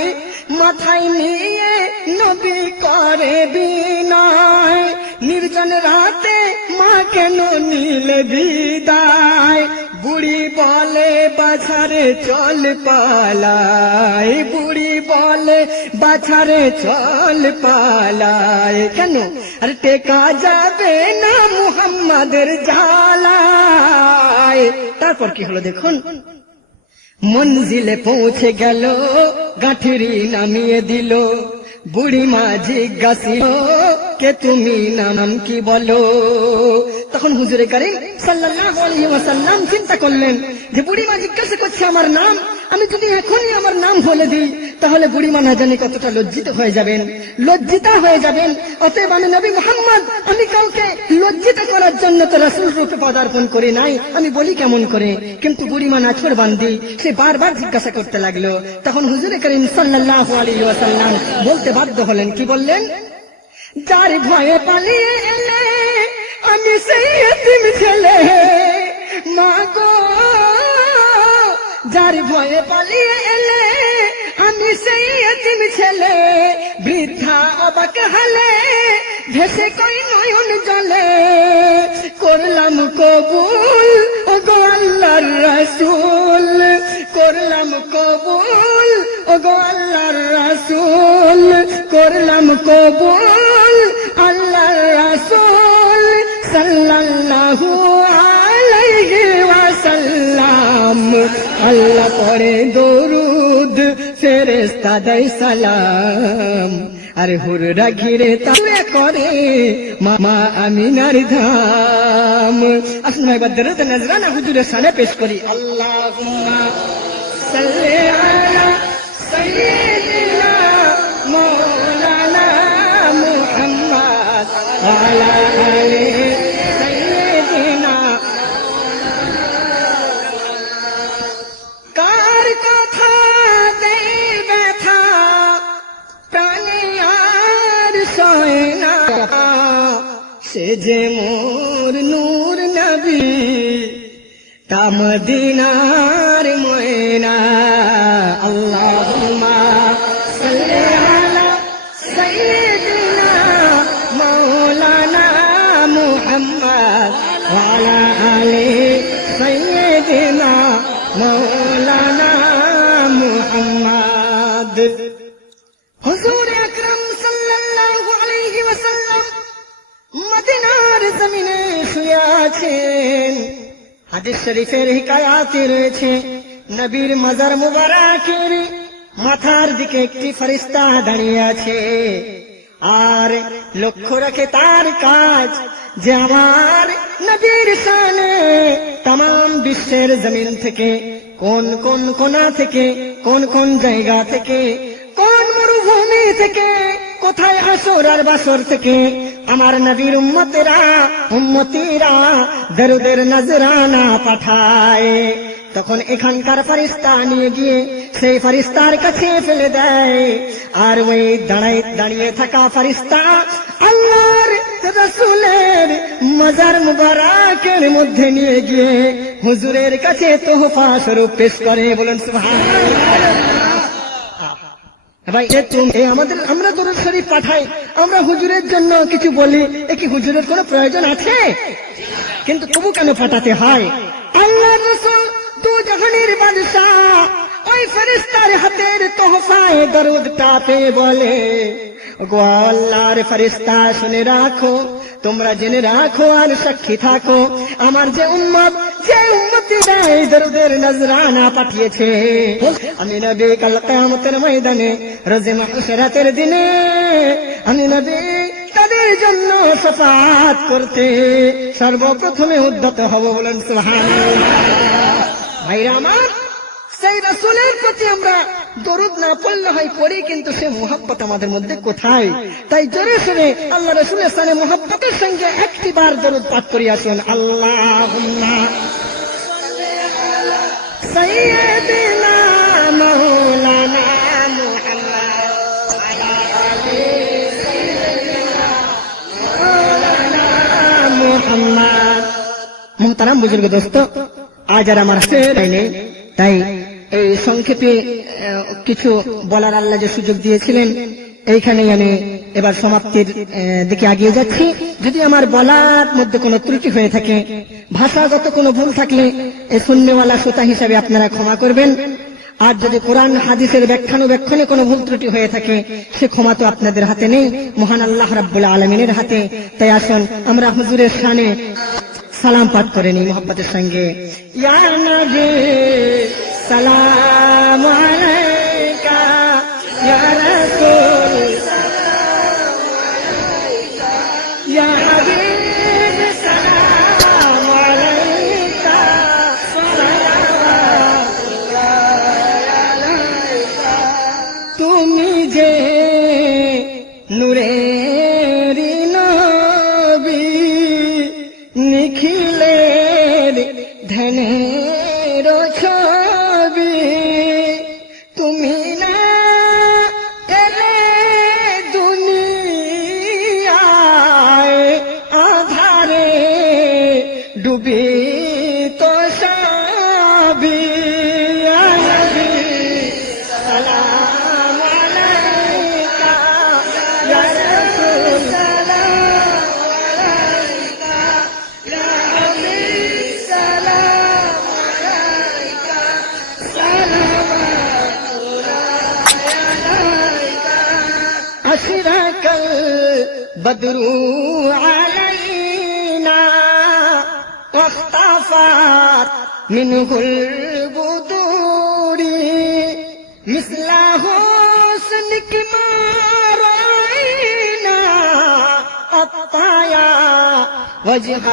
মাথায় নিয়ে নবী করে বিনয়, নির্জন রাতে মা কেন নিলে বিদায়। বুড়ি বলে বাছারে চল পালায়, বুড়ি বলে বাছারে চল পালায়। কেন? আর টেকা যাবে না মুহাম্মাদের জ্বালায়। তারপর কি হলো দেখুন, মঞ্জিলে পৌঁছে গেল, গাঁঠরি নামিয়ে দিল। বুড়ি মা জিজ্ঞাসিল কে তুমি, নাম কি বলো? তখন হুজুরে কারীম সাল্লাল্লাহু আলাইহি ওয়াসাল্লাম চিন্তা করলেন যে বুড়ি মা জিজ্ঞাসা করছে আমার নাম, আমি যদি এখনই আমার নাম বলে দিই তাহলে বুড়ি মা না জানি কতটা লজ্জিত হয়ে যাবেন, লজ্জিতা হয়ে যাবেন। অতএব আমি নবী মুহাম্মদ, আমি কাউকে লজ্জিত করার জন্য তো রাসূল রূপে পদার্পণ করি নাই, আমি বলি কেমন করে? কিন্তু বুড়ি মা নাছোড় বান্দি, সে বারবার জিজ্ঞাসা করতে লাগলো। তখন হুজুরে কারীম সাল্লাল্লাহু আলাইহি ওয়াসাল্লাম বলতে বাধ্য হলেন, কি বললেন? যার ভয়ে পালিয়ে এলে আমি সেই এতিম ছেলে, মা গো যার ভয়ে পালিয়ে এলে আমি সেই এতিম ছেলে। বৃদ্ধা অবাক হলে ভেসে কই নয়ন জলে, করলাম কবুল ও গো আল্লাহর রাসূল, করলাম কবুল ও গো আল্লাহর রাসূল, করলাম কবুল আল্লাহর রাসূল সাল্লাল্লাহু আলাইহি ওয়াসাল্লাম। আল্লাহ পড়ে দরুদ, ফেরেশতা দেয় সালাম, আর হুররা ঘিরে তাড়া করে মা আমিনার ধাম। আসুন একবার দরুদ নজরানা হুজুরের সামনে পেশ করি। আল্লাহুম্মা সাল্লি আলা সাইয়্যিদিনা মাওলানা মুহাম্মদ ওয়া আলা আলি সাইয়্যিদিনা। কার কথা দেই ব্যথা প্রাণে আর সয় না, সে যে মোর নূর নবী তা মদিনার ময়না। আল্লাহুম্মা সাল্লি আলা সাইয়্যিদিনা মাওলানা মুহাম্মদ ওয়া আলা আলি সাইয়্যিদিনা মাওলানা মুহাম্মদ। হুজুর আকরাম সাল্লাল্লাহু আলাইহি ওয়াসাল্লাম মদিনার জমিনে শুয়ে আছেন। হাদিস শরীফের হিকায়াতে রয়েছে, নবীর মাজার মুবারকের মাথার দিকে একটি ফেরেশতা দাঁড়িয়ে আছে আর লক্ষ্য রাখে তার কাজ যে আমার নবীর শানে तमाम বিশ্বের জমিন থেকে কোন কোন কোণা থেকে, কোন কোন জায়গা থেকে, কোন মরুভূমি থেকে, কোথায় আসর আর বাসর থেকে আমার নবীর উম্মতিরা দরুদের নজরানা পাঠায়। তখন এখানকার ফেরেশতা নিয়ে গিয়ে সেই ফেরেশতার কাছে ফেলে দেয়, আর ওই দাঁড়িয়ে থাকা ফেরেশতা আল্লাহর রাসূলের মাজার মুবারকের মধ্যে নিয়ে গিয়ে হুজুরের কাছে তোহফা স্বরূপ পেশ করে। বলেন সুবহানাল্লাহ। ভাই আমরা দরুদ শরীফ পাঠাই, আমরা হুজুরের জন্য কিছু বলি, এ কি হুজুরের কোনো প্রয়োজন আছে? কিন্তু তবু কেন পাঠাতে হয়? আল্লাহর রাসূল দু জাহানের বাদশা ওই ফেরেশতার হাতের তোহফায় দরুদটা পেয়ে বলে, ওগো আল্লাহর ফেরেশতা, শুনে রাখো, তোমরা জেনে রাখো আর সাক্ষী থাকো, আমার যে উম্মতিরা এই দরুদের নজরানা পাঠিয়েছে, আমি নবী কাল কিয়ামতের ময়দানে রোজে মাহশরাতের দিনে আমি নবী তাদের জন্য শাফাআত করতে সর্বপ্রথমে উদ্যত হব। বলেন সুবহানাল্লাহ। ভাইরা আমার, সেই রাসূলের প্রতি আমরা দরুদ না পড়লে হয় পড়ি, কিন্তু সে মুহাব্বত আমাদের মধ্যে কোথায়? তাই জোরে শুনে আল্লাহ রাসূলের সানে মুহাব্বতের সঙ্গে একটি বার দরুদ পাঠ করি আসুন। আল্লাহুম্মা সাল্লি আলা সাইয়্যিদিনা মাওলানা মুহাম্মদ আলা আলি সাইয়্যিদিনা মাওলানা মুহাম্মদ। মুহতারাম বুজুর্গ দোস্ত, আজ আর আমার হাতে নেই, তাই এই সংক্ষেপে কিছু বলার আল্লাহ যে সুযোগ দিয়েছিলেন, এইখানেই আমি এবার সমাপ্তির দিকে এগিয়ে যাচ্ছি। যদি আমার বলার মধ্যে কোনো ত্রুটি হয়ে থাকে, ভাষাগত কোনো ভুল থাকলে এই শুননেওয়ালা শ্রোতা হিসাবে আপনারা ক্ষমা করবেন। আর যদি কোরআন হাদিসের ব্যাখ্যানুব্যাখ্যানে কোনো ভুল ত্রুটি হয়ে থাকে, সে ক্ষমা তো আপনাদের হাতে নেই, মহান আল্লাহ রাব্বুল আলামিনের হাতে। তাই আসুন আমরা হুজুরের শানে সালাম পাঠ করে নিই মুহাব্বতের সঙ্গে। ইয়া নবী সালাম আলাইকা, ইয়া রাসূল সালাম আলাইকা, ইয়া হাবিব সালাম আলাইকা, সালাওয়াতুল্লাহ আলাইকা। তুমি যে নূরের নবী, নিখিলের ধ্যানের ছবি, তুমি না এলে দুনিয়ায় আধারে ডুবি তো সবই। ইয়া নবী সালাম আলাইকা, ইয়া রাসূল সালাম আলাইকা, ইয়া হাবিব সালাম আলাইকা, সালাওয়াতুল্লাহ আলাইকা। আশরাকাল বদরু আলাইনা واختفت منه البدور مثل حسنك ما رأينا الطايا وجه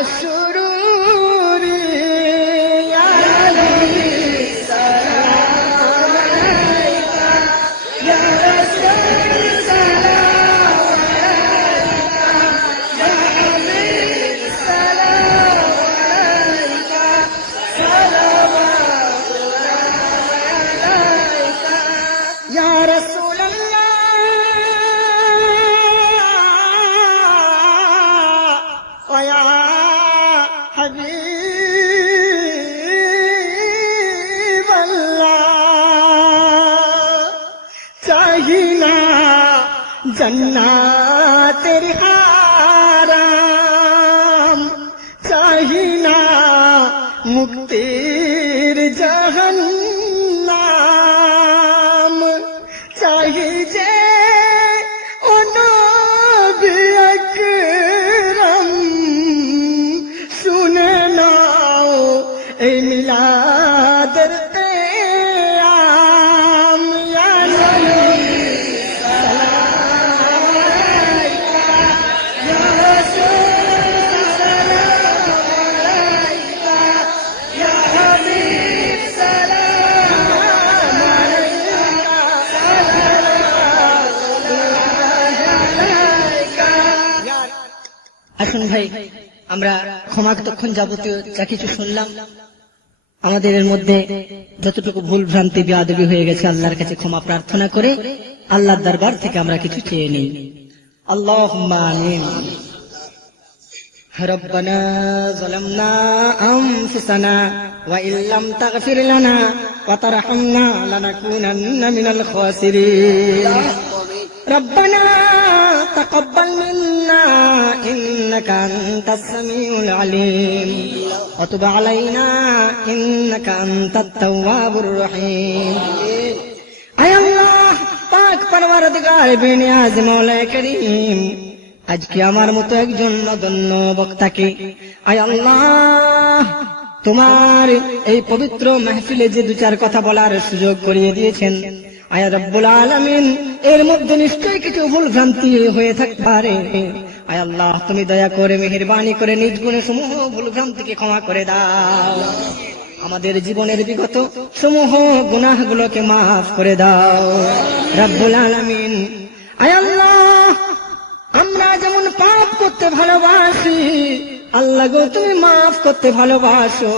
السرور. يا نبي سلام عليك، يا رسول سلام عليك، يا حبيب سلام عليك، صلوات الله عليك. يا رسول الله ويا حبيب الله، चाहिना जन्नतेर आराम, चाहिना मुक्तिर जहन्नाम, चाहिए ओ नबी আকরাম, শুনে নাও এই মিলাদের কিয়াম। ইয়া নবী সালাম আলাইকা, ইয়া রাসূল সালাম আলাইকা, ইয়া হাবিব আসুন ভাই, আমরা ক্ষমাতক্ষণ যাবতীয় যা কিছু শুনলাম, আমাদের এর মধ্যে যতটুকু ভুল ভ্রান্তি বেয়াদবি হয়ে গেছে আল্লাহর কাছে ক্ষমা প্রার্থনা করে আল্লাহর দরবার থেকে আমরা কিছু চেয়ে নিই। আল্লাহুম্মা আমিন। রব্বানা যালামনা আনফুসানা ওয়া ইল্লাম তাগফির লানা ওয়া তারহামনা লানাকুনান্না মিনাল খাসিরিন। রব্বানা তাকাব্বাল মিন্না ইন্নাকা আনতাস সামিউল আলিম ওয়া তুব আলাইনা ইন্নাকা আনতাত তাওয়াবুর রহিম। আয় আল্লাহ পাক পরওয়ারদিগার বেনিয়াজ মাওলায়ে করিম, আজকে আমার মতো একজন নগণ্য বক্তাকে আয় আল্লাহ তোমার এই পবিত্র মাহফিলে যে দু চার কথা বলার সুযোগ করিয়ে দিয়েছেন, আয় রব্বুল আলামিন এর মধ্যে নিশ্চয়ই কিছু ভুল ভ্রান্তি হয়ে থাকতে পারে। আয় আল্লাহ তুমি দয়া করে মেহেরবানি করে নিজ গুণে সমূহ ভুল ভ্রান্তিকে ক্ষমা করে দাও। আমাদের জীবনের বিগত সমূহ গুনাহগুলোকে মাফ করে দাও রব্বুল আলামিন। আয় আল্লাহ আমরা যেমন পাপ করতে ভালোবাসি, আল্লাহ গো তুমি মাফ করতে ভালোবাসো।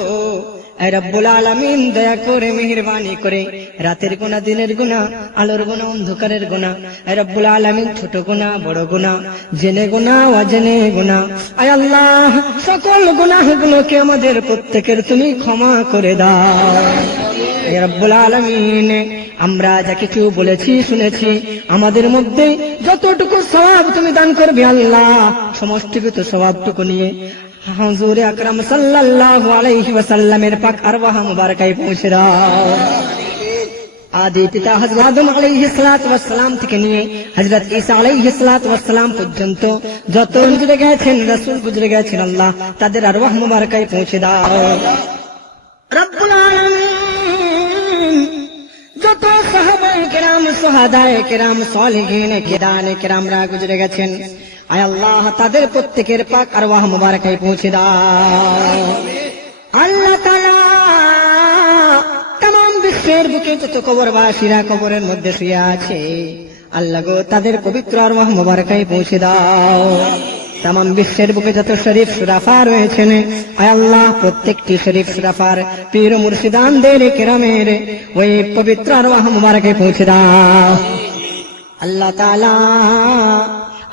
আয় রব্বুল আলামিন দয়া করে মেহেরবানি করে রাতের গুনাহ, দিনের গুনাহ, আলোর গুনাহ, অন্ধকারের গুনাহ, আয় রব্বুল আলামিন ছোট গুনাহ, বড় গুনাহ, জেনে গুনাহ, অজেনে গুনাহ, আয় আল্লাহ সকল গুনাহগুলোকে আমাদের প্রত্যেকের তুমি ক্ষমা করে দাও। আয় রব্বুল আলামিন আমরা যা কিছু বলেছি শুনেছি, আমাদের মধ্যে যতটুকু সওয়াব তুমি দান করবে আল্লাহ, সমষ্টিগত সওয়াবটুকু নিয়ে হুজুর আকরাম সাল্লাল্লাহু আলাইহি ওয়াসাল্লামের পাক আরওয়াহ মুবারাকায় পৌঁছে দাও। আদি পিতা হযরত আদম আলাইহিস সালাতু ওয়াস সালাম থেকে নিয়ে হযরত ঈসা আলাইহিস সালাতু ওয়াস সালাম পর্যন্ত যত গুজরে গেছেন রাসূল গুজরে গেছেন, আল্লাহ তাদের আরওয়াহ মুবারাকায় পৌঁছে দাও রব্বুল আলামিন। যত সাহাবায়ে কেরাম, সুহাদায়ে কেরাম, সালিহিন কিরানে কেরামরা গুজরে গেছেন, আয় আল্লাহ তাদের প্রত্যেকের পাক আরওয়াহ মুবারাকায় পৌঁছে দাও। আল্লাহ তাআলা तमाम বিশ্বের বুকে যত কবরবাসীরা কবরের মধ্যে শুয়ে আছে, আল্লাহ গো তাদের পবিত্র আরওয়াহ মুবারাকায় পৌঁছে দাও। तमाम বিশ্বের বুকে যত শরীফ সুরাফা রয়েছেন, আয় আল্লাহ প্রত্যেকটি শরীফ সুরাফার পীর মুর্শিদানদের কেরামের ওই পবিত্র আরওয়াহ মুবারাকায় পৌঁছে দাও। আল্লাহ তাআলা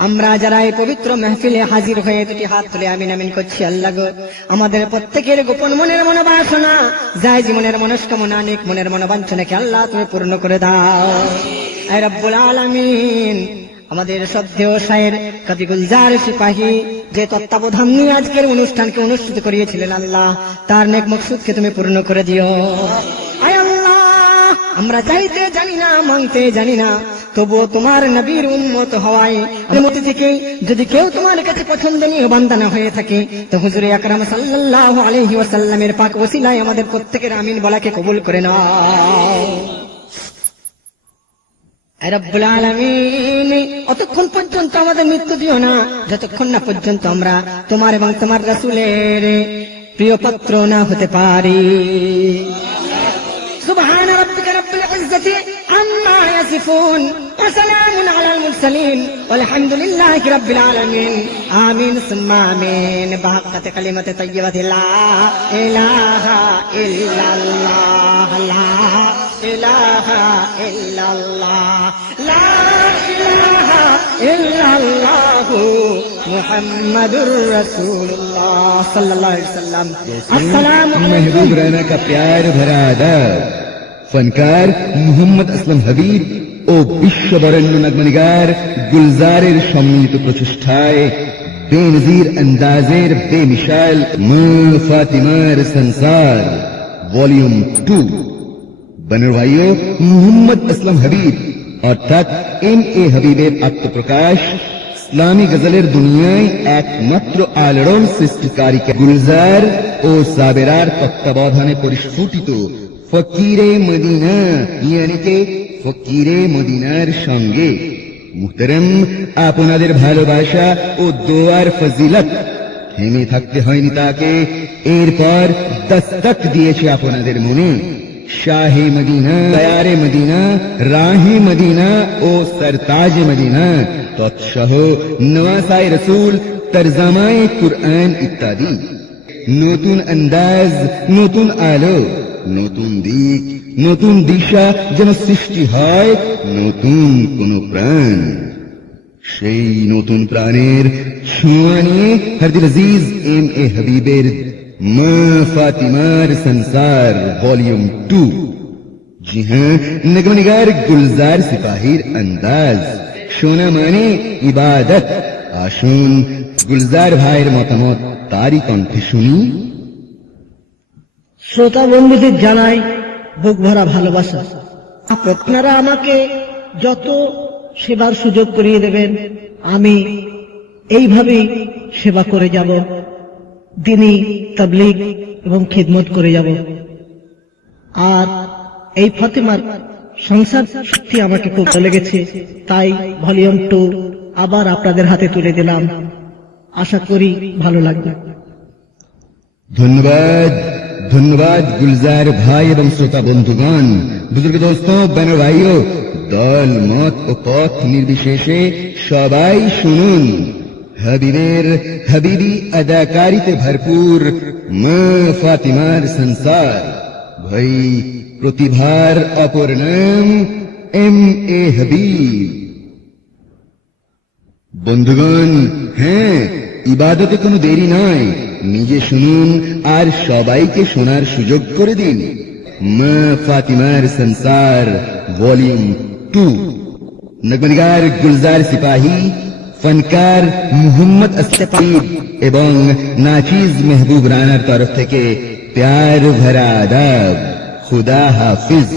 আমরা যারা এই পবিত্র মাহফিলে হাজির হয়ে দুটি হাত তুলে আমিন আমিন করছি, আল্লাহ গো আমাদের প্রত্যেকের গোপন মনের মনোবাসনা, জায়েজ মনের মনস্কামনা, নেক মনের মনোবাঞ্ছনাকে আল্লাহ তুমি পূর্ণ করে দাও। আয় রব্বুল আলামিন আমাদের শ্রদ্ধেয় শায়ের কবি গুলজার সিপাহী যে তত্ত্বাবধান নিয়ে আজকের অনুষ্ঠানকে অনুষ্ঠিত করিয়েছিলেন, আল্লাহ তার নেক মকসুদকে তুমি পূর্ণ করে দিও। আয় আল্লাহ আমরা চাইতে জানি না, মানতে জানি না, তবুও তোমার নবীর উম্মত হওয়ায় অনুমতি থেকে যদি কেউ তোমার কাছে পছন্দনীয় বান্দা না হয়ে থাকে, তো হুজুর আকরাম সাল্লাল্লাহু আলাইহি ওয়াসাল্লামের পাক ওসিলায় আমাদের প্রত্যেকের আমিন বলাকে কবুল করে নাও রব্বুল আলামিন। অতক্ষণ পর্যন্ত আমাদের মৃত্যু দিও না যতক্ষণ না পর্যন্ত আমরা তোমার এবং তোমার রাসূলের প্রিয় পাত্র না হতে পারি। সুবহান রাব্বিকা রাব্বিল ইজ্জাতি আম্মা ইয়াসিফুন ওয়া সালামুন আলাল মুরসালিন ওয়ালহামদুলিল্লাহি রাব্বিল আলামিন। আমিন সুম্মা আমিন। বিহাক্কাতি কালিমাতি তাইয়্যিবাতি লা ইলাহা ইল্লাল্লাহ, লা ইলাহা ইল্লাল্লাহ, লা ইলাহা ইল্লাল্লাহ মুহাম্মাদুর রাসূলুল্লাহ সাল্লাল্লাহু আলাইহি ওয়াসাল্লাম। আসসালামু আলাইকুম। महबूब राना का प्यार भरा आदाब, फनकार মোহাম্মদ আসলাম হাবিব ও বিশ্ববরেণ্য নগমনিগার গুলজারের সম্মিলিত প্রচেষ্টায় বেনজির আন্দাজের বেমিসাল মা ফাতিমার সংসার ভলিউম 2 বনের ভাইও মোহাম্মদ আসলাম হাবিব অর্থাৎ এম.এ. হাবিবের আত্মপ্রকাশ ইসলামী গজলের দুনিয়ায় একমাত্র আলোড়ন সৃষ্টিকারী গুলজার ও সাবেরার তত্ত্বাবধানে পরিস্ফুটিত ফকিরে মদিনা ইয়ানি কে ফকিরে মদিনার সঙ্গে মুহতারাম আপনাদের ভালোবাসা ও দোয়ার ফজিলত থেমে থাকতে হয়নি তাকে, এরপর দস্তক দিয়েছে আপনাদের মনে। শাহে মদিনা, তায়ারে মদিনা, রাহে মদিনা ও সরতাজে মদিনা তৎসহ নওয়াসায়ে রসুল, তরজামায়ে কুরআন ইত্যাদি। নতুন আন্দাজ, নতুন আলো, নতুন দিক, নতুন দিশা যেন সৃষ্টি হয় নতুন কোন প্রাণ। সেই নতুন প্রাণের ছোঁয়া নিয়ে হরদিল আজিজ এম এ হাবিবের মা ফাতিমার সংসার ভলিউম 2। জি হ্যাঁ, নগমনিগার গুলজার সিপাহীর আন্দাজ শোনা মানে ইবাদত। আসুন গুলজার ভাইয়ের মতামত তারই কণ্ঠে শুনি। শ্রোতা বন্ধুদের জানাই বুক ভরা ভালোবাসা। আপনারা আমাকে যত সেবার সুযোগ করিয়ে দেবেন আমি এইভাবেই সেবা করে যাব, দ্বীনি তাবলীগ এবং খিদমত করে যাব। আর এই ফাতেমার সংসার সত্যি আমাকে খুব ভালো লেগেছে, তাই ভলিউম 2 আবার আপনাদের হাতে তুলে দিলাম। আশা করি ভালো লাগবে। ধন্যবাদ, ধন্যবাদ গুলজার ভাই এবং শ্রোতা বন্ধুগণ, বুজুর্গ দোস্তों, বহন ভাইও, দল মত ও পথ নির্বিশেষে সবাই শুনুন হাবিবের হাবিবি আদাকারিতে ভরপুর মা ফাতিমার সংসার। ভাই প্রতিভার অপর নাম এম এ হাবিব। বন্ধুগণ, হ্যাঁ, ইবাদতে কোনো দেরি নয়, নিজে শুনুন আর সবাইকে শোনার সুযোগ করে দিন। মা ফাতিমার সংসার ভলিউম 2। নগমনিগার গুলজার সিপাহী, ফনকার মোহাম্মদ আসফিব এবং নাচিজ মেহবুব রানার তরফ থেকে প্যার ভরা আদাব। খুদা হাফিজ।